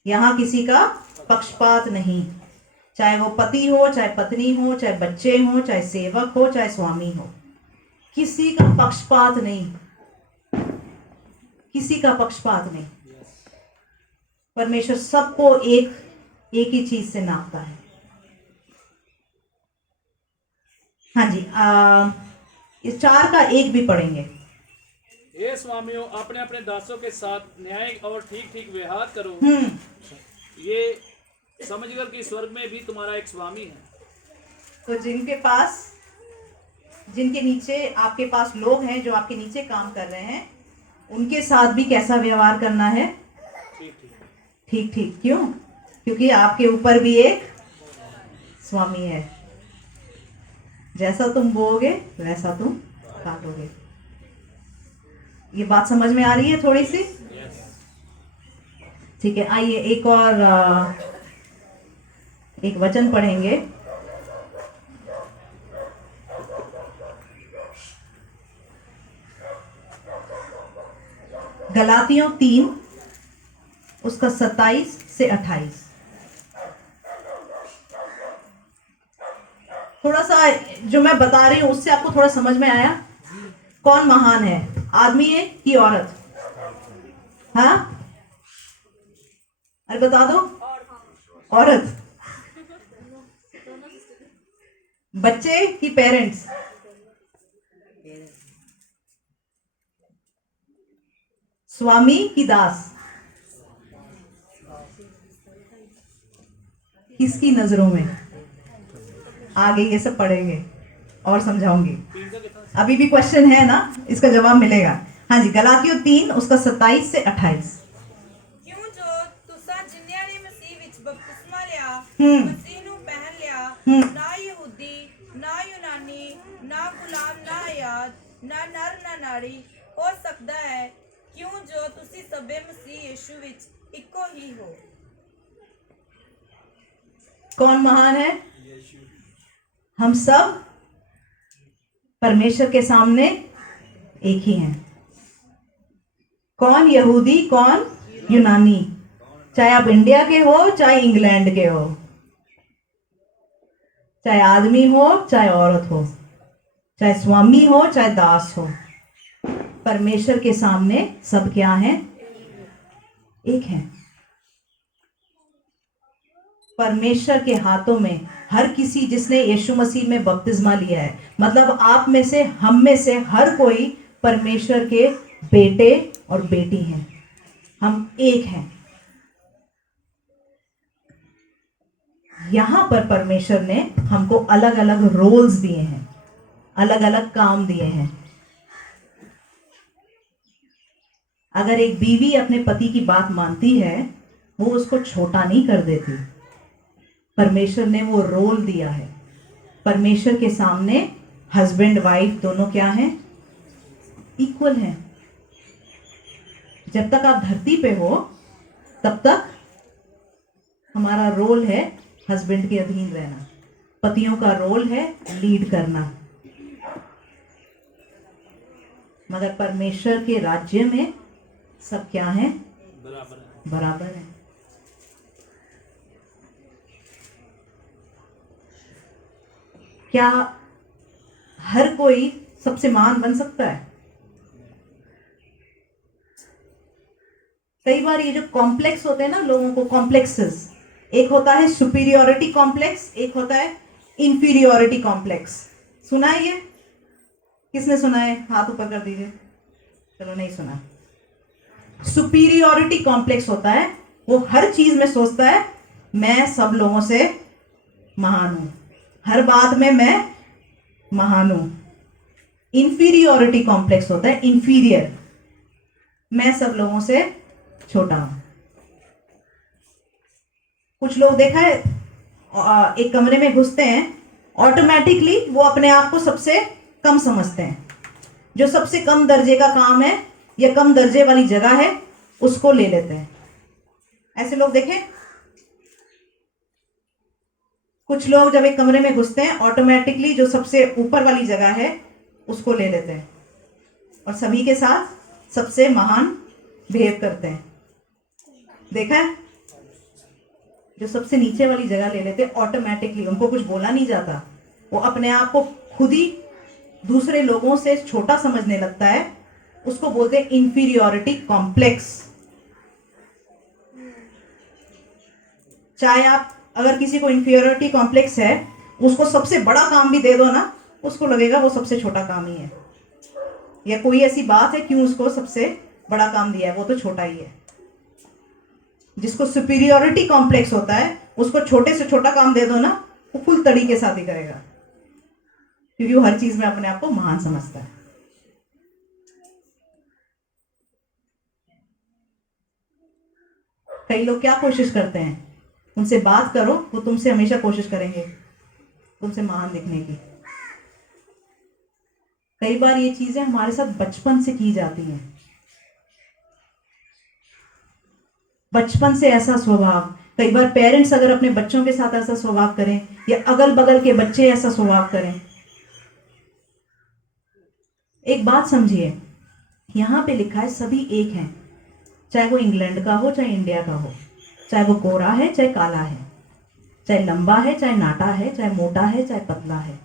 यहाँ किसी का पक्षपात नहीं, चाहे वो पति हो, चाहे पत्नी हो, चाहे बच्चे हो, चाहे सेवक हो, चाहे स्वामी हो, किसी का पक्षपात नहीं। किसी का पक्षपात नहीं। परमेश्वर सबको एक ही चीज से नापता है। हाँ जी, इस 4 का 1 भी पढ़ेंगे। हे स्वामियों, अपने अपने दासों के साथ न्याय और ठीक ठीक व्यवहार करो, ये समझकर कि स्वर्ग में भी तुम्हारा एक स्वामी है। तो जिनके नीचे आपके पास लोग हैं जो आपके नीचे काम कर रहे हैं, उनके साथ भी कैसा व्यवहार करना है? ठीक ठीक। क्यों? क्योंकि आपके ऊपर भी एक स्वामी है। जैसा तुम बोओगे वैसा तुम काटोगे। ये बात समझ में आ रही है थोड़ी सी? ठीक है, आइए एक और एक वचन पढ़ेंगे। गलातियों 3 उसका 27 से 28। थोड़ा सा जो मैं बता रही हूँ उससे आपको थोड़ा समझ में आया? कौन महान है, आदमी है कि औरत? हाँ, अरे बता दो। औरत। बच्चे कि पेरेंट्स? स्वामी कि दास? किसकी नजरों में? आगे ये सब पढ़ेंगे और समझाऊंगी। अभी भी क्वेश्चन है ना, इसका जवाब मिलेगा। हाँ जी, गलातियों 3 उसका 27 से 28। क्यों जो तुसा जिन्नियां ने मसीह विच बपतिस्मा लिया, मसीह ਨੂੰ ਪਹਿਨ ਲਿਆ, ਨਾ ਯਹੂਦੀ ਨਾ ਯੂਨਾਨੀ ਨਾ ਗੁਲਾਮ ਨਾ ਆਜ਼ਾਦ ਨਾ ਨਰ ਨਾ ਨਾਰੀ ਹੋ ਸਕਦਾ ਹੈ, ਕਿਉਂ ਜੋ ਤੁਸੀਂ ਸਭੇ ਮਸੀਹ ਯीशु ਵਿੱਚ ਇੱਕੋ ਹੀ ਹੋ। कौन महान है? हम सब परमेश्वर के सामने एक ही हैं। कौन यहूदी कौन यूनानी, चाहे आप इंडिया के हो चाहे इंग्लैंड के हो, चाहे आदमी हो चाहे औरत हो, चाहे स्वामी हो चाहे दास हो, परमेश्वर के सामने सब क्या हैं? एक हैं। परमेश्वर के हाथों में हर किसी जिसने यीशु मसीह में बपतिस्मा लिया है, मतलब आप में से हम में से हर कोई परमेश्वर के बेटे और बेटी हैं। हम एक हैं। यहां पर परमेश्वर ने हमको अलग अलग रोल्स दिए हैं, अलग अलग काम दिए हैं। अगर एक बीवी अपने पति की बात मानती है, वो उसको छोटा नहीं कर देती। परमेश्वर ने वो रोल दिया है। परमेश्वर के सामने हस्बैंड वाइफ दोनों क्या हैं? इक्वल हैं। जब तक आप धरती पे हो तब तक हमारा रोल है हस्बैंड के अधीन रहना, पतियों का रोल है लीड करना। मगर परमेश्वर के राज्य में सब क्या हैं? बराबर है। क्या हर कोई सबसे महान बन सकता है? कई बार ये जो कॉम्प्लेक्स होते हैं ना लोगों को, कॉम्प्लेक्सेस, एक होता है सुपीरियोरिटी कॉम्प्लेक्स, एक होता है इंफीरियोरिटी कॉम्प्लेक्स। सुना है ये? किसने सुना है? हाथ ऊपर कर दीजिए। चलो, नहीं सुना। सुपीरियोरिटी कॉम्प्लेक्स होता है, वो हर चीज में सोचता है मैं सब लोगों से महान हूं, हर बात में मैं महान हूं। इंफीरियोरिटी कॉम्प्लेक्स होता है इंफीरियर, मैं सब लोगों से छोटा हूं। कुछ लोग देखा है एक कमरे में घुसते हैं, ऑटोमेटिकली वो अपने आप को सबसे कम समझते हैं। जो सबसे कम दर्जे का काम है या कम दर्जे वाली जगह है उसको ले लेते हैं। ऐसे लोग देखें? कुछ लोग जब एक कमरे में घुसते हैं ऑटोमेटिकली जो सबसे ऊपर वाली जगह है उसको ले लेते हैं और सभी के साथ सबसे महान बिहेव करते हैं। देखा है? जो सबसे नीचे वाली जगह ले लेते हैं ऑटोमेटिकली, उनको कुछ बोला नहीं जाता, वो अपने आप को खुद ही दूसरे लोगों से छोटा समझने लगता है। उसको बोलते हैं इंफीरियोरिटी कॉम्प्लेक्स। चाहे आप अगर किसी को इंफीरियोरिटी कॉम्प्लेक्स है, उसको सबसे बड़ा काम भी दे दो ना, उसको लगेगा वो सबसे छोटा काम ही है, या कोई ऐसी बात है क्यों उसको सबसे बड़ा काम दिया है, वो तो छोटा ही है। जिसको सुपीरियोरिटी कॉम्प्लेक्स होता है उसको छोटे से छोटा काम दे दो ना, वो फुल तरीके के साथ ही करेगा, क्योंकि वो हर चीज में अपने आप को महान समझता है। कई लोग क्या कोशिश करते हैं, उनसे बात करो, वो तुमसे हमेशा कोशिश करेंगे तुमसे महान दिखने की। कई बार ये चीजें हमारे साथ बचपन से की जाती हैं। बचपन से ऐसा स्वभाव, कई बार पेरेंट्स अगर अपने बच्चों के साथ ऐसा स्वभाव करें या अगल बगल के बच्चे ऐसा स्वभाव करें। एक बात समझिए, यहां पे लिखा है सभी एक हैं, चाहे वो इंग्लैंड का हो चाहे इंडिया का हो, चाहे वो गोरा है चाहे काला है। चाहे लंबा है, चाहे नाटा है, चाहे मोटा है, चाहे पतला है।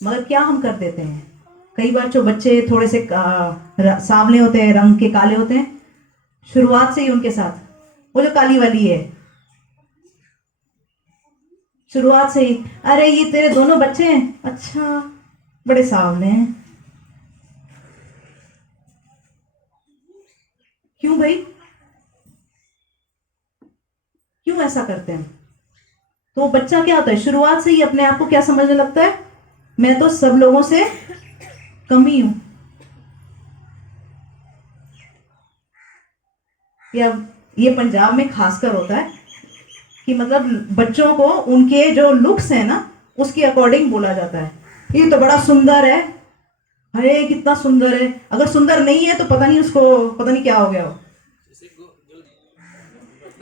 मगर क्या हम कर देते हैं, कई बार जो बच्चे थोड़े से सांवले होते हैं, रंग के काले होते हैं, शुरुआत से ही उनके साथ वो जो काली वाली है, शुरुआत से ही, अरे ये तेरे दोनों बच्चे हैं, अच्छा बड़े सांवले हैं। क्यों भाई, क्यों ऐसा करते हैं? तो बच्चा क्या होता है, शुरुआत से ही अपने आप को क्या समझने लगता है, मैं तो सब लोगों से कम ही हूं। या ये पंजाब में खासकर होता है कि मतलब बच्चों को उनके जो लुक्स है ना उसके अकॉर्डिंग बोला जाता है, ये तो बड़ा सुंदर है, अरे कितना सुंदर है। अगर सुंदर नहीं है तो पता नहीं उसको, पता नहीं क्या हो गया हो।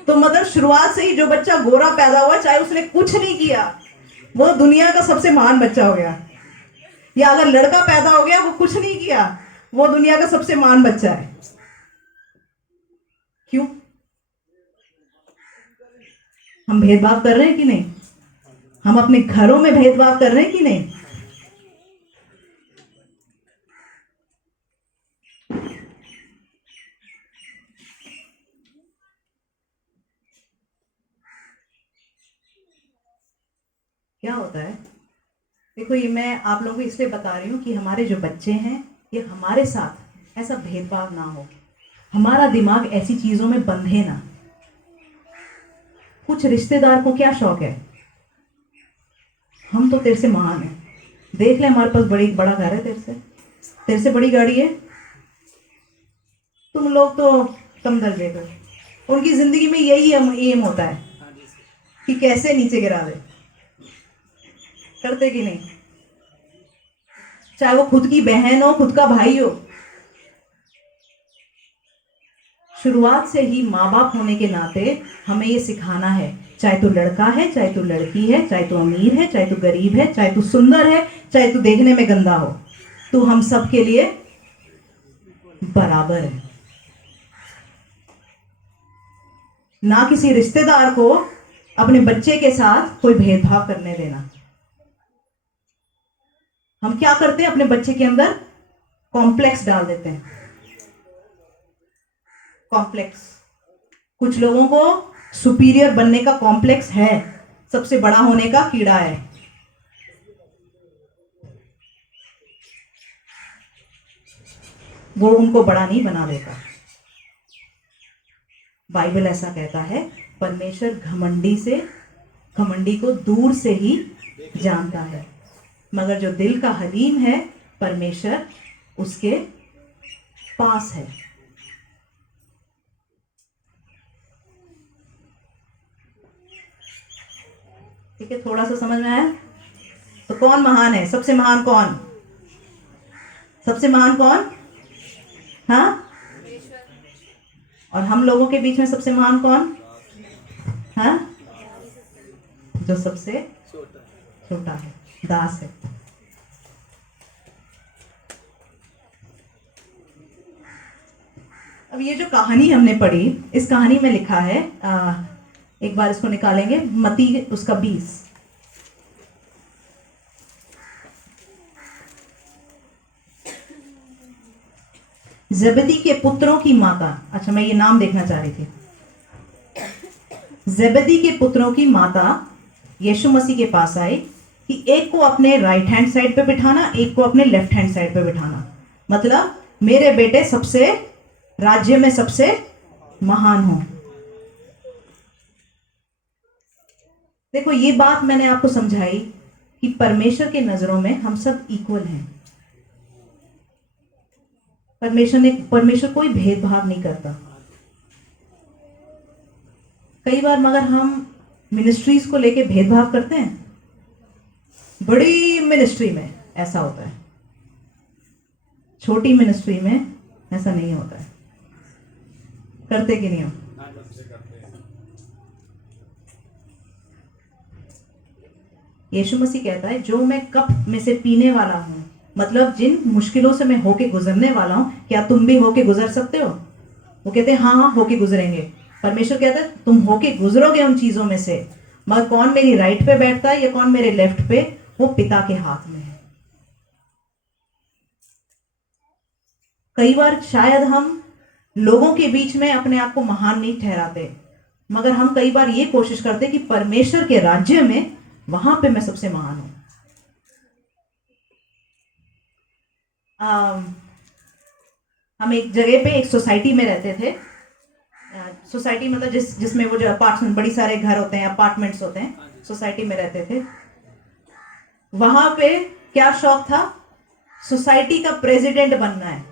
तो मतलब शुरुआत से ही जो बच्चा गोरा पैदा हुआ, चाहे उसने कुछ नहीं किया, वो दुनिया का सबसे महान बच्चा हो गया। या अगर लड़का पैदा हो गया, वो कुछ नहीं किया, वो दुनिया का सबसे महान बच्चा है। क्यों? हम भेदभाव कर रहे हैं कि नहीं? हम अपने घरों में भेदभाव कर रहे हैं कि नहीं? क्या होता है, देखो ये मैं आप लोगों को इसलिए बता रही हूँ कि हमारे जो बच्चे हैं, ये हमारे साथ ऐसा भेदभाव ना हो, हमारा दिमाग ऐसी चीजों में बंधे ना। कुछ रिश्तेदार को क्या शौक है, हम तो तेरे से महान हैं, देख ले हमारे पास बड़ा घर है, तेरे से बड़ी गाड़ी है, तुम लोग तो कम दर्जे के। उनकी जिंदगी में यही एम होता है कि कैसे नीचे गिरा दे। करते कि नहीं? चाहे वो खुद की बहन हो, खुद का भाई हो। शुरुआत से ही माँ बाप होने के नाते हमें ये सिखाना है, चाहे तू लड़का है, चाहे तू लड़की है, चाहे तू अमीर है, चाहे तू गरीब है, चाहे तू सुंदर है, चाहे तू देखने में गंदा हो, तू हम सब के लिए बराबर है। ना किसी रिश्तेदार को अपने बच्चे के साथ कोई भेदभाव करने देना। हम क्या करते हैं, अपने बच्चे के अंदर कॉम्प्लेक्स डाल देते हैं। कॉम्प्लेक्स, कुछ लोगों को सुपीरियर बनने का कॉम्प्लेक्स है, सबसे बड़ा होने का कीड़ा है। वो उनको बड़ा नहीं बना देता। बाइबल ऐसा कहता है, परमेश्वर घमंडी को दूर से ही जानता है, मगर जो दिल का हलीम है, परमेश्वर उसके पास है। ठीक है, थोड़ा सा समझ में आया? तो कौन महान है? सबसे महान कौन? सबसे महान कौन? हाँ? और हम लोगों के बीच में सबसे महान कौन? हाँ? जो सबसे छोटा है, दास है। अब ये जो कहानी हमने पढ़ी, इस कहानी में लिखा है, एक बार इसको निकालेंगे, मत्ती उसका 20। ज़ेबदी के पुत्रों की माता, अच्छा मैं ये नाम देखना चाह रही थी। ज़ेबदी के पुत्रों की माता यीशु मसीह के पास आई कि एक को अपने राइट हैंड साइड पे बिठाना, एक को अपने लेफ्ट हैंड साइड पे बिठाना। मतलब मेरे बेटे सबसे, राज्य में सबसे महान हो। देखो ये बात मैंने आपको समझाई कि परमेश्वर के नजरों में हम सब इक्वल हैं। परमेश्वर कोई भेदभाव नहीं करता। कई बार मगर हम मिनिस्ट्रीज को लेके भेदभाव करते हैं। बड़ी मिनिस्ट्री में ऐसा होता है, छोटी मिनिस्ट्री में ऐसा नहीं होता है। करते कि नहीं हो? यीशु मसीह कहता है, जो मैं कप में से पीने वाला हूं, मतलब जिन मुश्किलों से मैं होके गुजरने वाला हूं, क्या तुम भी होके गुजर सकते हो? वो कहते हैं हाँ हाँ होके गुजरेंगे। परमेश्वर कहता है तुम होके गुजरोगे उन चीजों में से, मगर कौन मेरी राइट पे बैठता है या कौन मेरे लेफ्ट पे, वो पिता के हाथ में है। कई बार शायद हम लोगों के बीच में अपने आप को महान नहीं ठहराते, मगर हम कई बार ये कोशिश करते कि परमेश्वर के राज्य में वहां पे मैं सबसे महान हूं। हम एक जगह पे एक सोसाइटी में रहते थे। सोसाइटी मतलब जिसमें वो जो अपार्टमेंट, बड़ी सारे घर होते हैं, अपार्टमेंट्स होते हैं, सोसाइटी में रहते थे। वहां पे क्या शौक था, सोसाइटी का प्रेसिडेंट बनना है,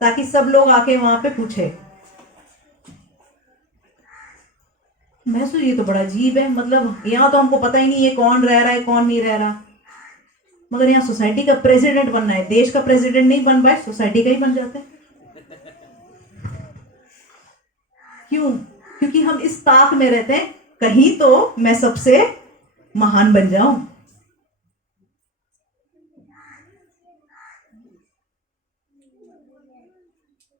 ताकि सब लोग आके वहां पे पूछे। मैं सोची ये तो बड़ा अजीब है, मतलब यहाँ तो हमको पता ही नहीं है कौन रह रहा है कौन नहीं रह रहा, मगर यहाँ सोसाइटी का प्रेसिडेंट बनना है। देश का प्रेसिडेंट नहीं बन पाए, सोसाइटी का ही बन जाते हैं। क्यों? क्योंकि हम इस ताक में रहते हैं कहीं तो मैं सबसे महान बन जाऊं।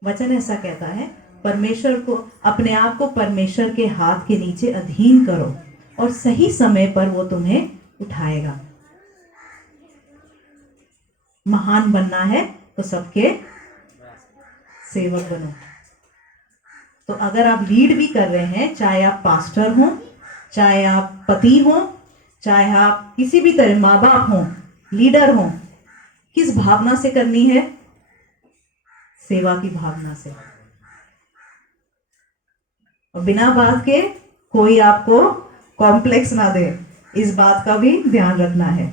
वचन ऐसा कहता है, परमेश्वर को, अपने आप को परमेश्वर के हाथ के नीचे अधीन करो और सही समय पर वो तुम्हें उठाएगा। महान बनना है तो सबके सेवक बनो। तो अगर आप लीड भी कर रहे हैं, चाहे आप पास्टर हो, चाहे आप पति हो, चाहे आप किसी भी तरह माँ बाप हो, लीडर हो, किस भावना से करनी है? सेवा की भावना से। और बिना बात के कोई आपको कॉम्प्लेक्स ना दे, इस बात का भी ध्यान रखना है।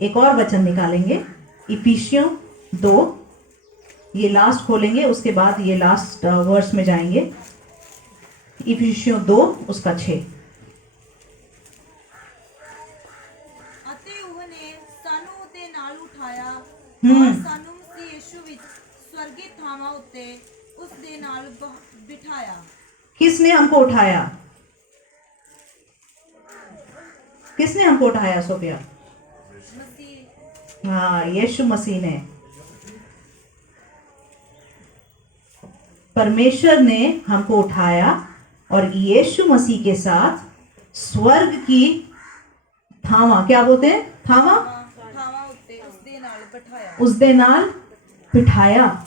एक और वचन निकालेंगे, इफिसियों 2, ये लास्ट खोलेंगे, उसके बाद ये लास्ट वर्स में जाएंगे। इफिसियों 2 उसका 6। ਅਤੇ ਉਹਨੇ ਸਾਨੂੰ ਉਹਦੇ ਨਾਲ ਉਠਾਇਆ ਔਰ ਸਾਨੂੰ ਮਸੀਹ ਯਿਸੂ ਵਿੱਚ ਸਵਰਗੀ ਥਾਵਾਂ ਉੱਤੇ ਉਸ ਦੇ ਨਾਲ ਬਿਠਾਇਆ। किसने हमको उठाया? किसने हमको उठाया सोफिया? ਮਸੀਹ हाँ, यीशु मसीह ने। परमेश्वर ने हमको उठाया और यीशु मसीह के साथ स्वर्ग की थावा, क्या बोलते हैं, थावा, ਥਾਵਾਂ ਉੱਤੇ ਉਸ ਦੇ ਨਾਲ ਬਿਠਾਇਆ। उस दे नाल बिठाया।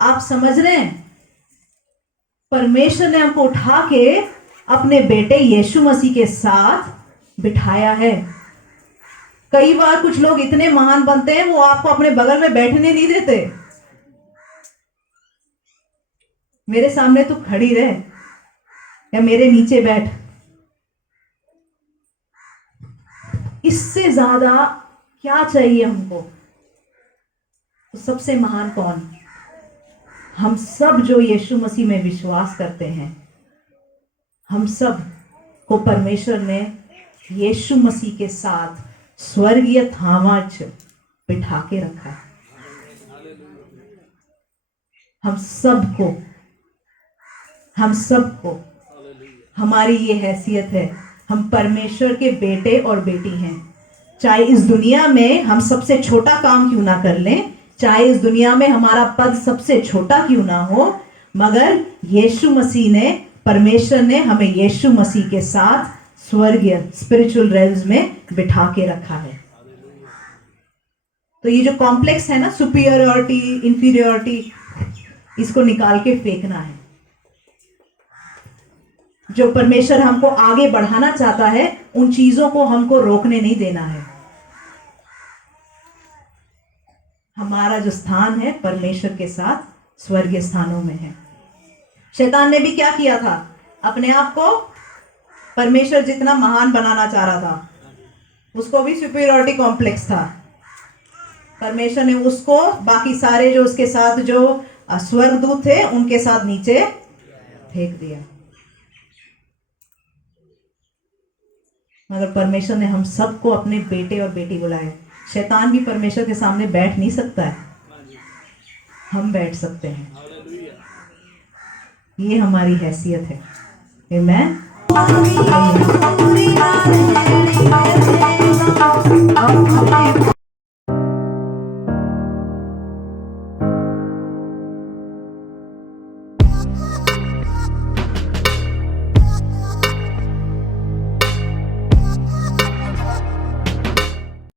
आप समझ रहे हैं? परमेश्वर ने हमको उठा के अपने बेटे यीशु मसीह के साथ बिठाया है। कई बार कुछ लोग इतने महान बनते हैं, वो आपको अपने बगल में बैठने नहीं देते। मेरे सामने तू खड़ी रह या मेरे नीचे बैठ, इससे ज्यादा क्या चाहिए हमको? तो सबसे महान कौन? हम सब जो यीशु मसीह में विश्वास करते हैं, हम सब को परमेश्वर ने यीशु मसीह के साथ स्वर्गीय थावा च बिठा के रखा है। हम सबको हमारी ये हैसियत है, हम परमेश्वर के बेटे और बेटी हैं। चाहे इस दुनिया में हम सबसे छोटा काम क्यों ना कर लें, चाहे इस दुनिया में हमारा पद सबसे छोटा क्यों ना हो, मगर यीशु मसीह ने, परमेश्वर ने हमें यीशु मसीह के साथ स्वर्गीय स्पिरिचुअल रेल्स में बिठा के रखा है। तो ये जो कॉम्प्लेक्स है ना, सुपीरियरिटी, इंफीरियरिटी, इसको निकाल के फेंकना है। जो परमेश्वर हमको आगे बढ़ाना चाहता है, उन चीजों को हमको रोकने नहीं देना है। हमारा जो स्थान है परमेश्वर के साथ स्वर्गीय स्थानों में है। शैतान ने भी क्या किया था? अपने आप को परमेश्वर जितना महान बनाना चाह रहा था, उसको भी सुपीरियरिटी कॉम्प्लेक्स था। परमेश्वर ने उसको बाकी सारे जो उसके साथ जो स्वर्गदूत थे उनके साथ नीचे फेंक दिया। मगर परमेश्वर ने हम सबको अपने बेटे और बेटी बुलाए। शैतान भी परमेश्वर के सामने बैठ नहीं सकता है, हम बैठ सकते हैं। ये हमारी हैसियत है। आमीन।